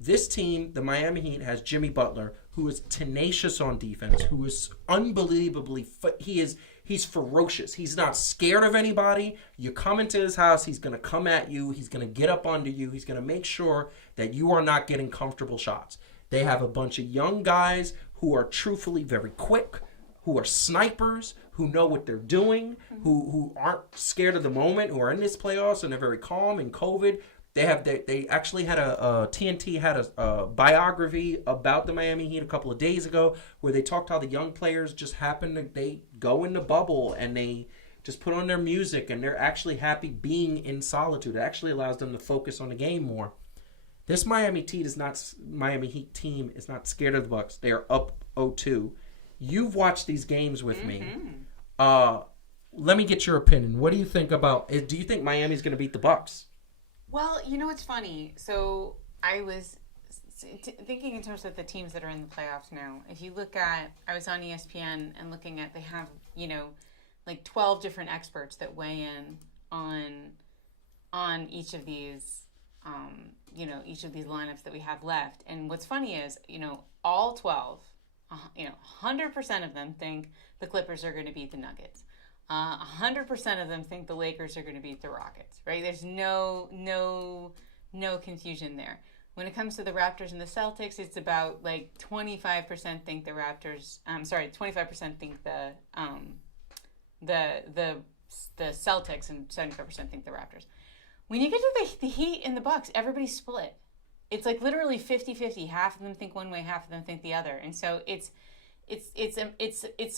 This team, the Miami Heat, has Jimmy Butler, who is tenacious on defense, who is unbelievably, he's ferocious. He's not scared of anybody. You come into his house, he's going to come at you. He's going to get up under you. He's going to make sure that you are not getting comfortable shots. They have a bunch of young guys who are truthfully very quick, who are snipers, who know what they're doing, who aren't scared of the moment, who are in this playoffs and they're very calm in COVID. They actually had TNT had a biography about the Miami Heat a couple of days ago where they talked how the young players just they go in the bubble and they just put on their music and they're actually happy being in solitude. It actually allows them to focus on the game more. This Miami Heat team is not scared of the Bucks. They are up 0-2. You've watched these games with me. Let me get your opinion. What do you think about? Do you think Miami's going to beat the Bucks? Well, you know what's funny? So I was thinking in terms of the teams that are in the playoffs now. If you look at, I was on ESPN and looking at, they have, like 12 different experts that weigh in on each of these, each of these lineups that we have left. And what's funny is, all 12 100% of them think the Clippers are going to beat the Nuggets. 100% of them think the Lakers are going to beat the Rockets, right? There's no confusion there. When it comes to the Raptors and the Celtics, it's about like 25% think the Raptors. 25% think the Celtics, and 75% think the Raptors. When you get to the Heat and the Bucks, everybody's split. It's like literally 50-50. Half of them think one way, half of them think the other, and so it's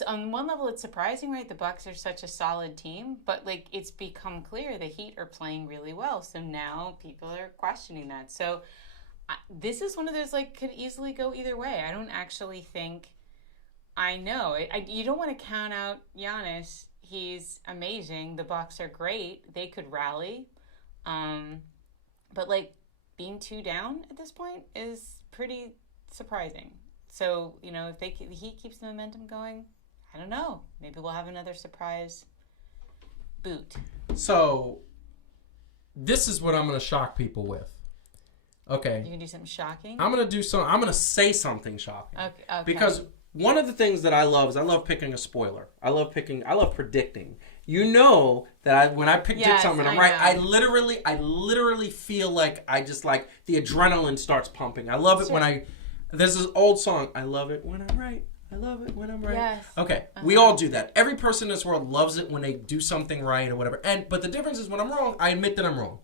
on one level it's surprising, right? The Bucks are such a solid team, but like it's become clear the Heat are playing really well, so now people are questioning that. So this is one of those like could easily go either way. I don't actually think. I know you don't want to count out Giannis. He's amazing. The Bucks are great. They could rally, but like being 2 down at this point is pretty surprising. So, if the Heat keeps the momentum going, I don't know. Maybe we'll have another surprise boot. So, this is what I'm going to shock people with. Okay. You can do something shocking? I'm going to say something shocking. Okay. Because one of the things that I love is I love picking a spoiler. I love predicting. You know that when I predict something, I'm right. I literally feel like I just like the adrenaline starts pumping. I love it when there's this old song. I love it when I'm right. I love it when I'm right. Yes. Okay. We all do that. Every person in this world loves it when they do something right or whatever. But the difference is when I'm wrong, I admit that I'm wrong.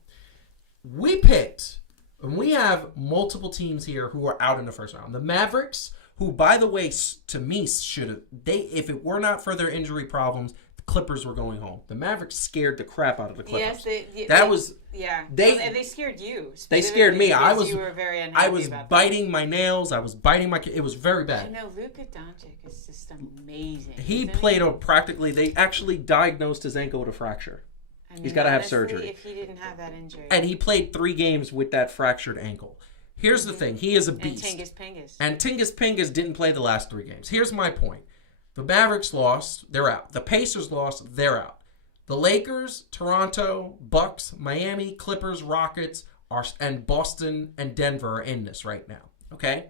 We picked, and we have multiple teams here who are out in the first round. The Mavericks, who by the way, to me if it were not for their injury problems, Clippers were going home. The Mavericks scared the crap out of the Clippers. Yes, they scared you. They scared me. You were very unhappy. I was biting my nails. I was biting my. It was very bad. I know Luka Doncic is just amazing. He played practically. They actually diagnosed his ankle with a fracture. He's got to have surgery. If he didn't have that injury. And he played 3 games with that fractured ankle. Here's the thing. He is a beast. And Tingus Pingus didn't play the last 3 games. Here's my point. The Mavericks lost, they're out. The Pacers lost, they're out. The Lakers, Toronto, Bucks, Miami, Clippers, Rockets, and Boston and Denver are in this right now. Okay?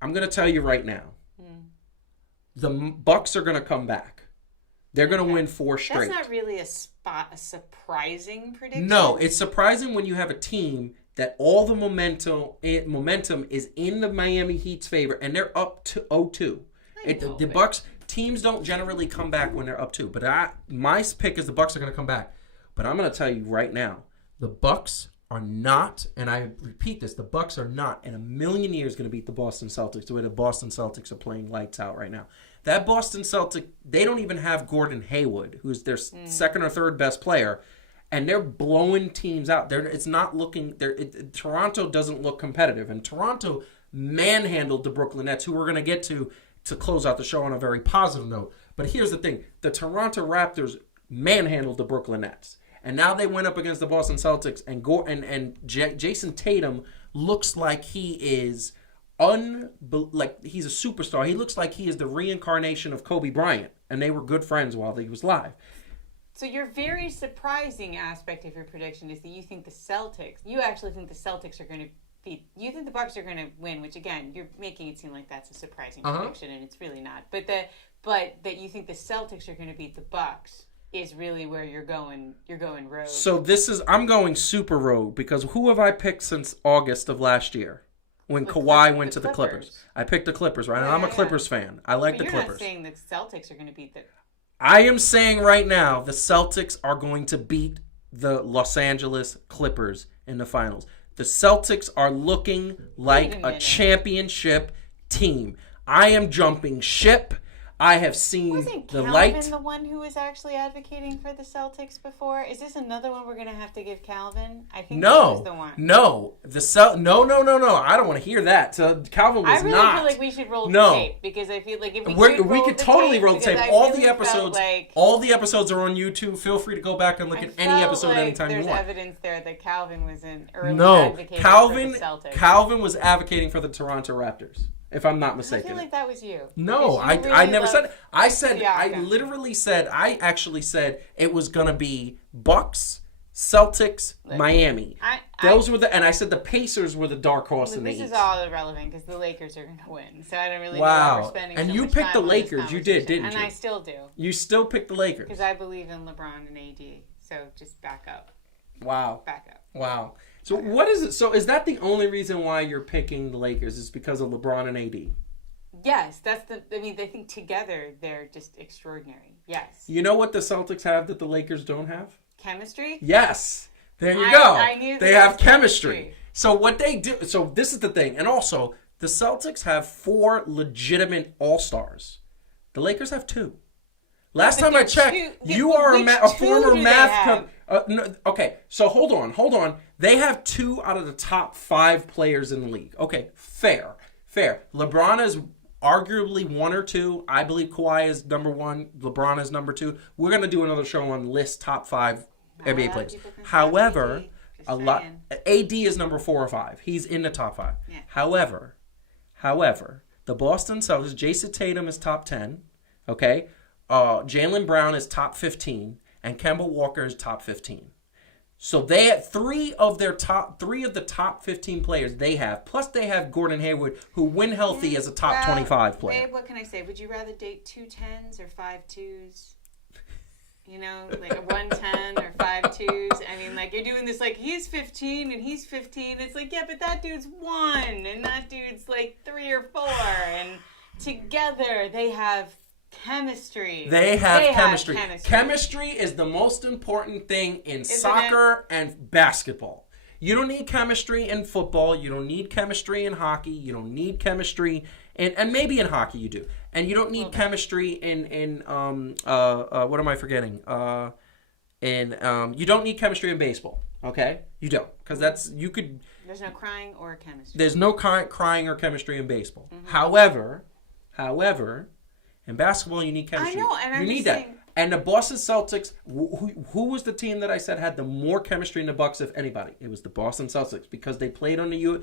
I'm going to tell you right now. The Bucks are going to come back. They're going to win 4 straight. That's not really a surprising prediction. No, it's surprising when you have a team that all the momentum is in the Miami Heat's favor, and they're up to 0-2. The Bucks teams don't generally come back when they're up 2, but my pick is the Bucks are going to come back. But I'm going to tell you right now, the Bucks are not, and I repeat this, the Bucks are not in a million years going to beat the Boston Celtics the way the Boston Celtics are playing lights out right now. That Boston Celtic, they don't even have Gordon Hayward, who's their second or third best player, and they're blowing teams out. It's not looking. Toronto doesn't look competitive, and Toronto manhandled the Brooklyn Nets, who we're going to get to close out the show on a very positive note. But here's the thing. The Toronto Raptors manhandled the Brooklyn Nets. And now they went up against the Boston Celtics, and Jason Tatum looks like he is he's a superstar. He looks like he is the reincarnation of Kobe Bryant, and they were good friends while he was live. So your very surprising aspect of your prediction is that you actually think the Celtics are going to you think the Bucks are going to win, which again, you're making it seem like that's a surprising prediction, and it's really not. But that you think the Celtics are going to beat the Bucks is really where you're going. You're going rogue. So I'm going super rogue because who have I picked since August of last year when Kawhi went to the Clippers? I picked the Clippers, right? And I'm a Clippers fan. I like the Clippers. You're not saying that Celtics are going to beat the. I am saying right now the Celtics are going to beat the Los Angeles Clippers in the finals. The Celtics are looking like a championship team. I am jumping ship. I have seen the light. Wasn't Calvin the one who was actually advocating for the Celtics before? Is this another one we're going to have to give Calvin? I think that was the one. No. No. I don't want to hear that. Calvin was not. I really feel like we should roll the tape because I feel like if we could totally roll the tape. All the episodes are on YouTube. Feel free to go back and look at any episode anytime you want. There's evidence there that Calvin was an early advocating for the Celtics. Calvin was advocating for the Toronto Raptors. If I'm not mistaken. I feel like that was you. No, I never said it. I actually said it was going to be Bucks, Celtics, Miami. Those were and I said the Pacers were the dark horse in the East. This is all irrelevant because the Lakers are going to win. So I don't really know why we're spending and so you much picked the time Lakers. You did, didn't you? And I still do. You still picked the Lakers. Because I believe in LeBron and AD. So just back up. Wow. Back up. Wow. So what is it? So is that the only reason why you're picking the Lakers is because of LeBron and AD? Yes, I think together they're just extraordinary. Yes. You know what the Celtics have that the Lakers don't have? Chemistry? Yes. There you go. I knew they have chemistry. So what they do, so this is the thing. And also, the Celtics have 4 legitimate all-stars. The Lakers have 2. Last time I checked, you are a former math... no, okay, so hold on. They have 2 out of the top 5 players in the league. Okay, fair. LeBron is arguably 1 or 2. I believe Kawhi is number 1. LeBron is number 2. We're going to do another show on list top 5 NBA players. However, AD is number 4 or 5. He's in the top 5. Yeah. However, the Boston Celtics, Jason Tatum is top 10. Okay, Jaylen Brown is top 15, and Kemba Walker is top 15. So they had 3 of the top 15 players they have. Plus they have Gordon Hayward, who when healthy is a top 25 player. Babe, what can I say? Would you rather date 2 10s or 5 2s? You know, like a 110 or 5 2s. I mean, like you're doing this like he's 15 and he's 15. It's like, yeah, but that dude's 1 and that dude's like 3 or 4. And together they have chemistry. They have chemistry. Chemistry is the most important thing in soccer and basketball. You don't need chemistry in football. You don't need chemistry in hockey. You don't need chemistry and maybe in hockey you do. And you don't need chemistry in what am I forgetting? You don't need chemistry in baseball. Okay? You don't. Because there's no crying or chemistry. There's no crying or chemistry in baseball. Mm-hmm. However, in basketball, you need chemistry. I know, and I'm need saying... that. And the Boston Celtics, who was the team that I said had the more chemistry in the Bucks, if anybody? It was the Boston Celtics because they played on the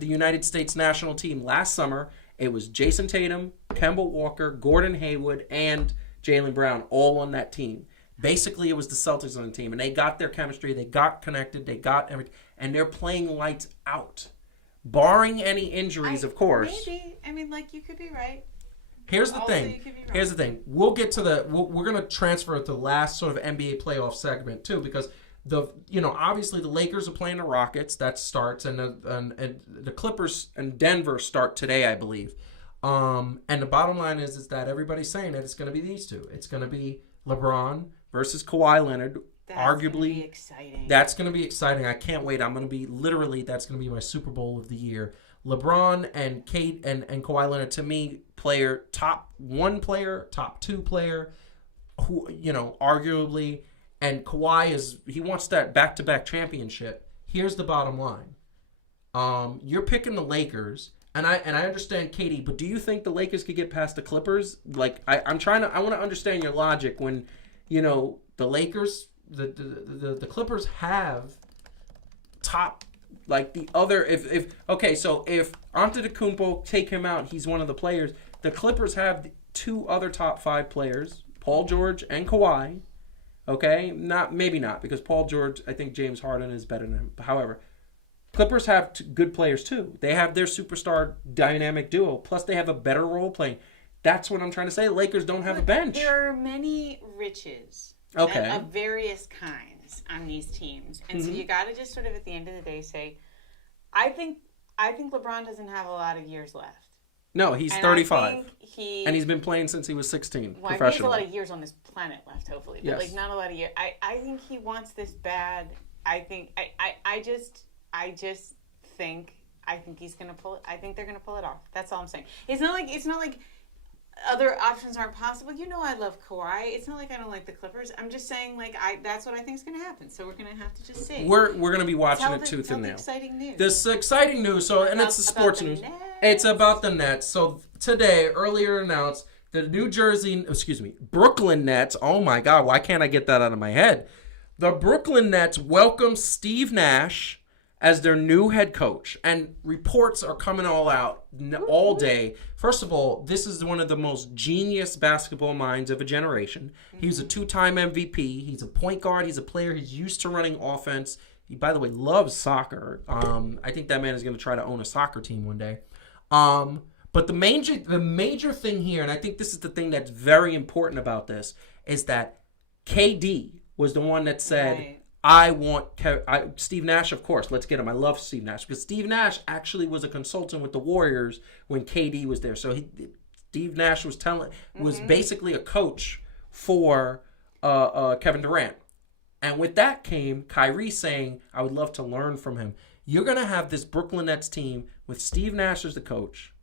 United States national team last summer. It was Jason Tatum, Kemba Walker, Gordon Hayward, and Jaylen Brown all on that team. Basically, it was the Celtics on the team, and they got their chemistry. They got connected. They got everything, and they're playing lights out, barring any injuries, of course. Maybe. I mean, like you could be right. Here's the thing. We'll get to we're going to transfer it to the last sort of NBA playoff segment too, because obviously the Lakers are playing the Rockets. That starts, and the Clippers and Denver start today, I believe. And the bottom line is that everybody's saying that it's going to be these two. It's going to be LeBron versus Kawhi Leonard. Arguably, exciting. That's going to be exciting. I can't wait. That's going to be my Super Bowl of the year. LeBron and Kate and Kawhi Leonard, to me, top 1 player, top 2 player, who, arguably, and Kawhi he wants that back-to-back championship. Here's the bottom line. You're picking the Lakers, and I understand Katie, but do you think the Lakers could get past the Clippers? Like, I want to understand your logic when, the Lakers, the Clippers have top. Like the other, if Antetokounmpo, take him out, he's one of the players. The Clippers have 2 other top 5 players, Paul George and Kawhi. Okay, maybe not because Paul George, I think James Harden is better than him. However, Clippers have good players too. They have their superstar dynamic duo. Plus, they have a better role playing. That's what I'm trying to say. The Lakers don't have a bench. There are many riches of various kinds on these teams. And so you got to just sort of at the end of the day say, I think LeBron doesn't have a lot of years left. No, he's 35. And he's been playing since he was 16 professionally. He has a lot of years on this planet left, hopefully. But not a lot of years. I think he wants this bad. I just think he's going to pull it. I think they're going to pull it off. That's all I'm saying. It's not like other options aren't possible. I love Kawhi. It's not like I don't like the Clippers. I'm just saying, that's what I think is going to happen. So we're going to have to just see. We're going to be watching it tooth and nail. Exciting news. This exciting news. So, and it's the sports news. It's about the Nets. So today, earlier announced, the Brooklyn Nets. Oh my God, why can't I get that out of my head? The Brooklyn Nets welcome Steve Nash as their new head coach. And reports are coming all out all day. First of all, this is one of the most genius basketball minds of a generation. He was a 2-time MVP. He's a point guard. He's a player. He's used to running offense. He, by the way, loves soccer. I think that man is going to try to own a soccer team one day. But the major thing here, and I think this is the thing that's very important about this, is that KD was the one that said, right. I want Steve Nash, of course. Let's get him. I love Steve Nash because Steve Nash actually was a consultant with the Warriors when KD was there. So Steve Nash was basically a coach for Kevin Durant. And with that came Kyrie saying, I would love to learn from him. You're going to have this Brooklyn Nets team with Steve Nash as the coach,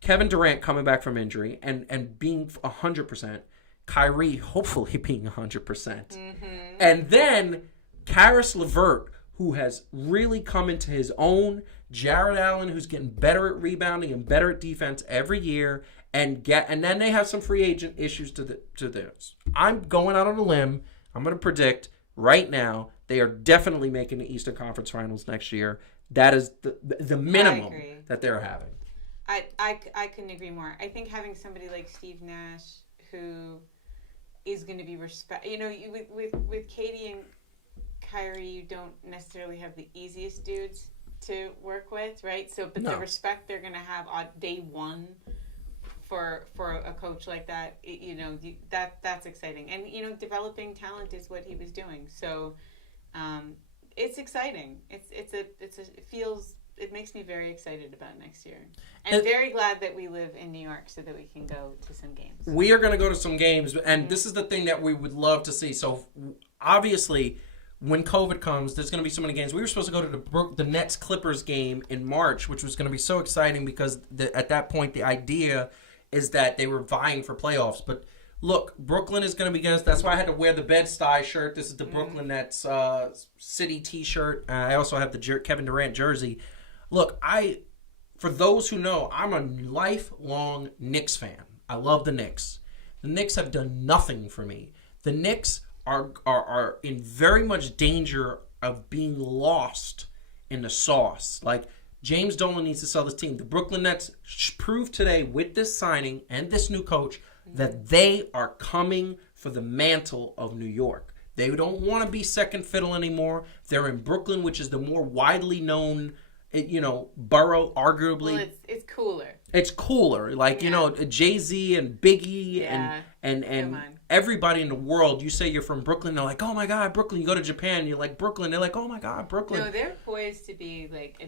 Kevin Durant coming back from injury and being 100%. Kyrie hopefully being 100%. And then Karis LeVert, who has really come into his own. Jared Allen, who's getting better at rebounding and better at defense every year. And then they have some free agent issues to this. I'm going out on a limb. I'm going to predict right now they are definitely making the Eastern Conference Finals next year. That is the minimum that they're having. I couldn't agree more. I think having somebody like Steve Nash who is going to be with Katie and Kyrie, you don't necessarily have the easiest dudes to work with, right? So, but the respect they're going to have on day one for a coach like that, that's exciting. And developing talent is what he was doing. So, it's exciting. It makes me very excited about next year. And very glad that we live in New York so that we can go to some games. We are going to go to some games, and this is the thing that we would love to see. So, obviously, when COVID comes, there's going to be so many games. We were supposed to go to the Nets-Clippers game in March, which was going to be so exciting because at that point, the idea is that they were vying for playoffs. But, look, Brooklyn is going to be against. That's why I had to wear the Bed-Stuy shirt. This is the Brooklyn Nets City T-shirt. I also have the Kevin Durant jersey. Look, for those who know, I'm a lifelong Knicks fan. I love the Knicks. The Knicks have done nothing for me. The Knicks are in very much danger of being lost in the sauce. Like, James Dolan needs to sell this team. The Brooklyn Nets proved today with this signing and this new coach that they are coming for the mantle of New York. They don't want to be second fiddle anymore. They're in Brooklyn, which is the more widely known borough, arguably. Well, it's cooler. It's cooler. Like, Jay-Z and Biggie and everybody in the world, you say you're from Brooklyn, they're like, oh my God, Brooklyn. You go to Japan, you're like, Brooklyn. They're like, oh my God, Brooklyn. No, they're poised to be like,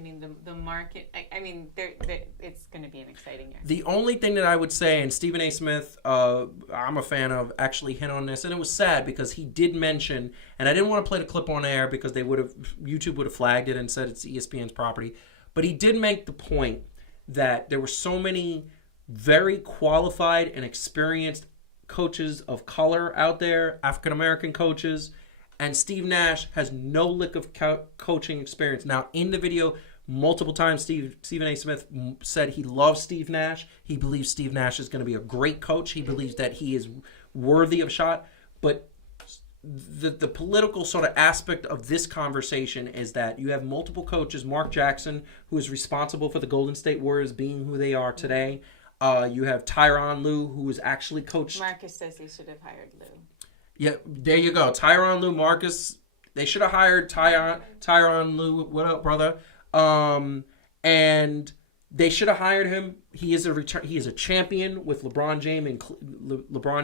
the market, it's going to be an exciting year. The only thing that I would say, and Stephen A. Smith, I'm a fan of, actually hit on this, and it was sad because he did mention, and I didn't want to play the clip on air because YouTube would have flagged it and said it's ESPN's property, but he did make the point that there were so many very qualified and experienced coaches of color out there, African-American coaches, and Steve Nash has no lick of coaching experience. Now, in the video, multiple times, Stephen A. Smith said he loves Steve Nash. He believes Steve Nash is going to be a great coach. He believes that he is worthy of a shot. But the political sort of aspect of this conversation is that you have multiple coaches. Mark Jackson, who is responsible for the Golden State Warriors being who they are today. You have Tyronn Lue, who is actually coached. Marcus says they should have hired Lue. Yeah, there you go. Tyronn Lue, Marcus. They should have hired Tyronn Lue. What up, brother? And they should have hired him. He is a champion with LeBron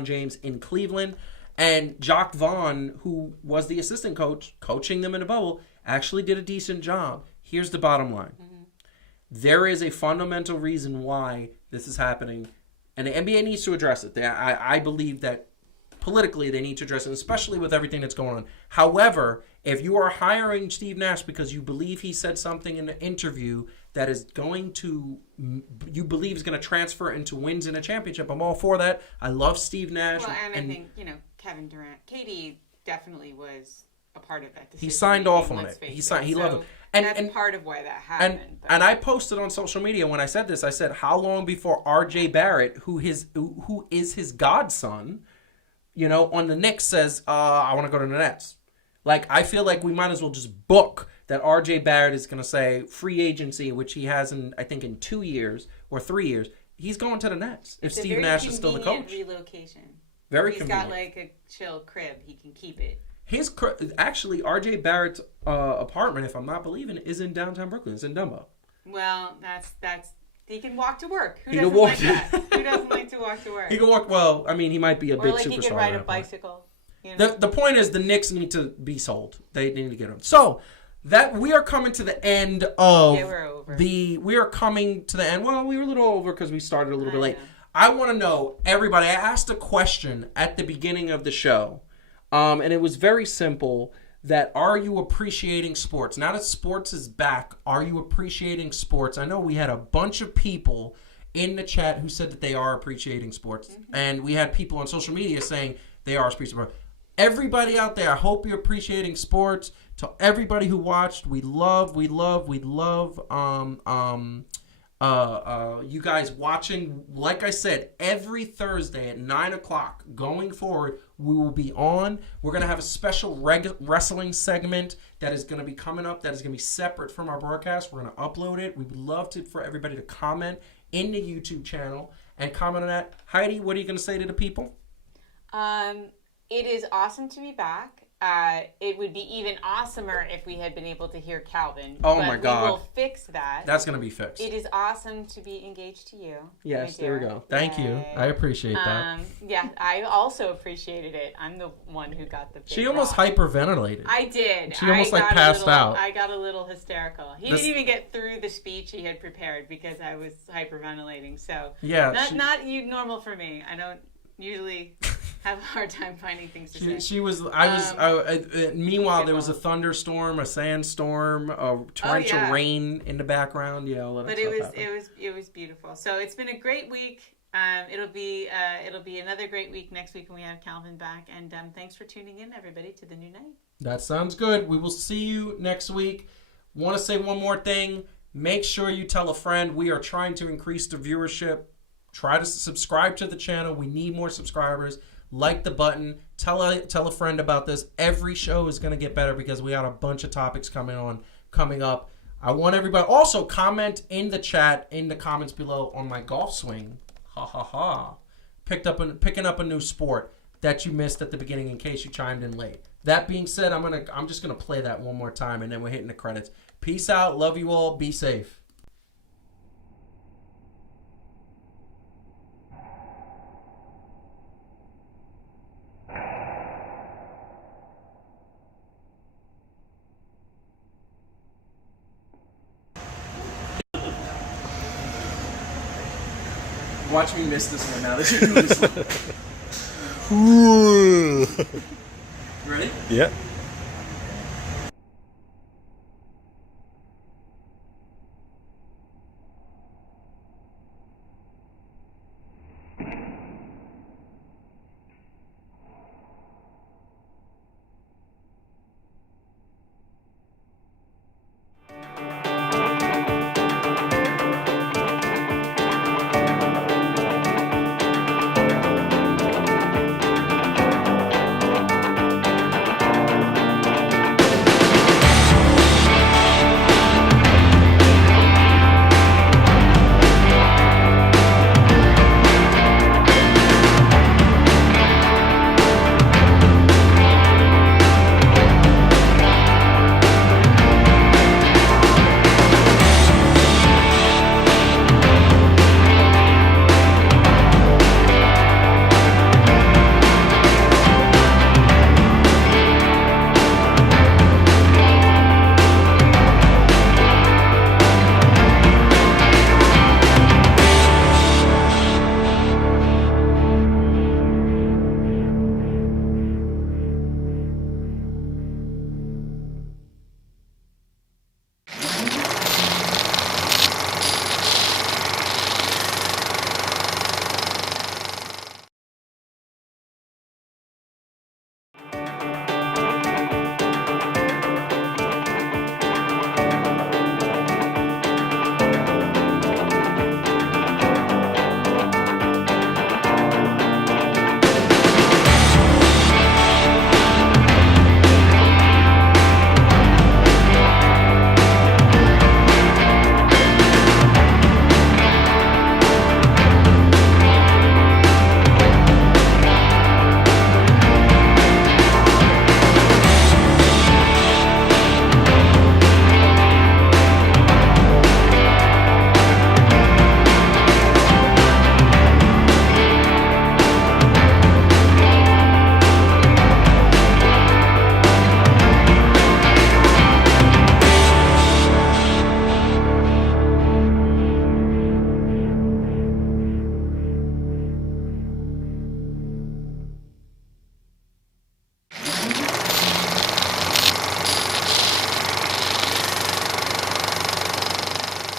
James in Cleveland. And Jacques Vaughn, who was the assistant coach, coaching them in a bubble, actually did a decent job. Here's the bottom line. There is a fundamental reason why this is happening, and the NBA needs to address it. I believe that politically they need to address it, especially with everything that's going on. However, if you are hiring Steve Nash because you believe he said something in an interview that is you believe is going to transfer into wins in a championship, I'm all for that. I love Steve Nash. Well, and I think, Kevin Durant, KD definitely was a part of that decision. He signed off on it. He loved it. And that's part of why that happened. And I posted on social media when I said this. I said, how long before R.J. Barrett, who is his godson, on the Knicks says, I want to go to the Nets. Like, I feel like we might as well just book that RJ Barrett is going to say free agency, which he has I think in 2 years or 3 years, he's going to the Nets if Steve Nash is still the coach. Relocation. Very He's convenient. got like a chill crib. He can keep it. Actually, RJ Barrett's apartment, if I'm not believing it, is in downtown Brooklyn. It's in Dumbo. Well, that's he can walk to work. Who doesn't like that? Who doesn't like to walk to work? He can walk. Well, I mean, he might be a big superstar. Or like he can ride a bicycle. You know? The point is, the Knicks need to be sold. They need to get them. So that we are coming to the end of we're over. We are coming to the end. Well, we were a little over because we started a little bit late. I want to know, everybody. I asked a question at the beginning of the show, and it was very simple. That are you appreciating sports? Now that sports is back, are you appreciating sports? I know we had a bunch of people in the chat who said that they are appreciating sports. Mm-hmm. And we had people on social media saying they are appreciating sports. Everybody out there, I hope you're appreciating sports. To everybody who watched, we love you guys watching. Like I said, every Thursday at 9 o'clock going forward, we will be on. We're going to have a special wrestling segment that is going to be coming up that is going to be separate from our broadcast. We're going to upload it. We would love for everybody to comment in the YouTube channel and comment on that. Heidi, what are you going to say to the people? It is awesome to be back. It would be even awesomer if we had been able to hear Calvin. Oh my God. We will fix that. That's going to be fixed. It is awesome to be engaged to you. Yes, there we go. Thank you. I appreciate that. Yeah, I also appreciated it. I'm the one who got the big She almost rock. hyperventilated. I did. She almost passed out. I got a little hysterical. He didn't even get through the speech he had prepared because I was hyperventilating. So yeah, not normal for me. I don't usually have a hard time finding things to say. She was. Meanwhile, there was a thunderstorm, a sandstorm, a torrential rain in the background. But it was beautiful. So it's been a great week. It'll be another great week next week when we have Calvin back. And thanks for tuning in, everybody, to the new night. That sounds good. We will see you next week. Want to say one more thing? Make sure you tell a friend. We are trying to increase the viewership. Try to subscribe to the channel. We need more subscribers. Like the button. Tell a friend about this. Every show is going to get better because we got a bunch of topics coming up. I want everybody also comment in the chat, in the comments below on my golf swing. Ha ha ha. Picking up a new sport that you missed at the beginning in case you chimed in late. That being said, I'm just gonna play that one more time and then we're hitting the credits. Peace out. Love you all. Be safe. Watch me miss this one now. This is Ready? Yeah.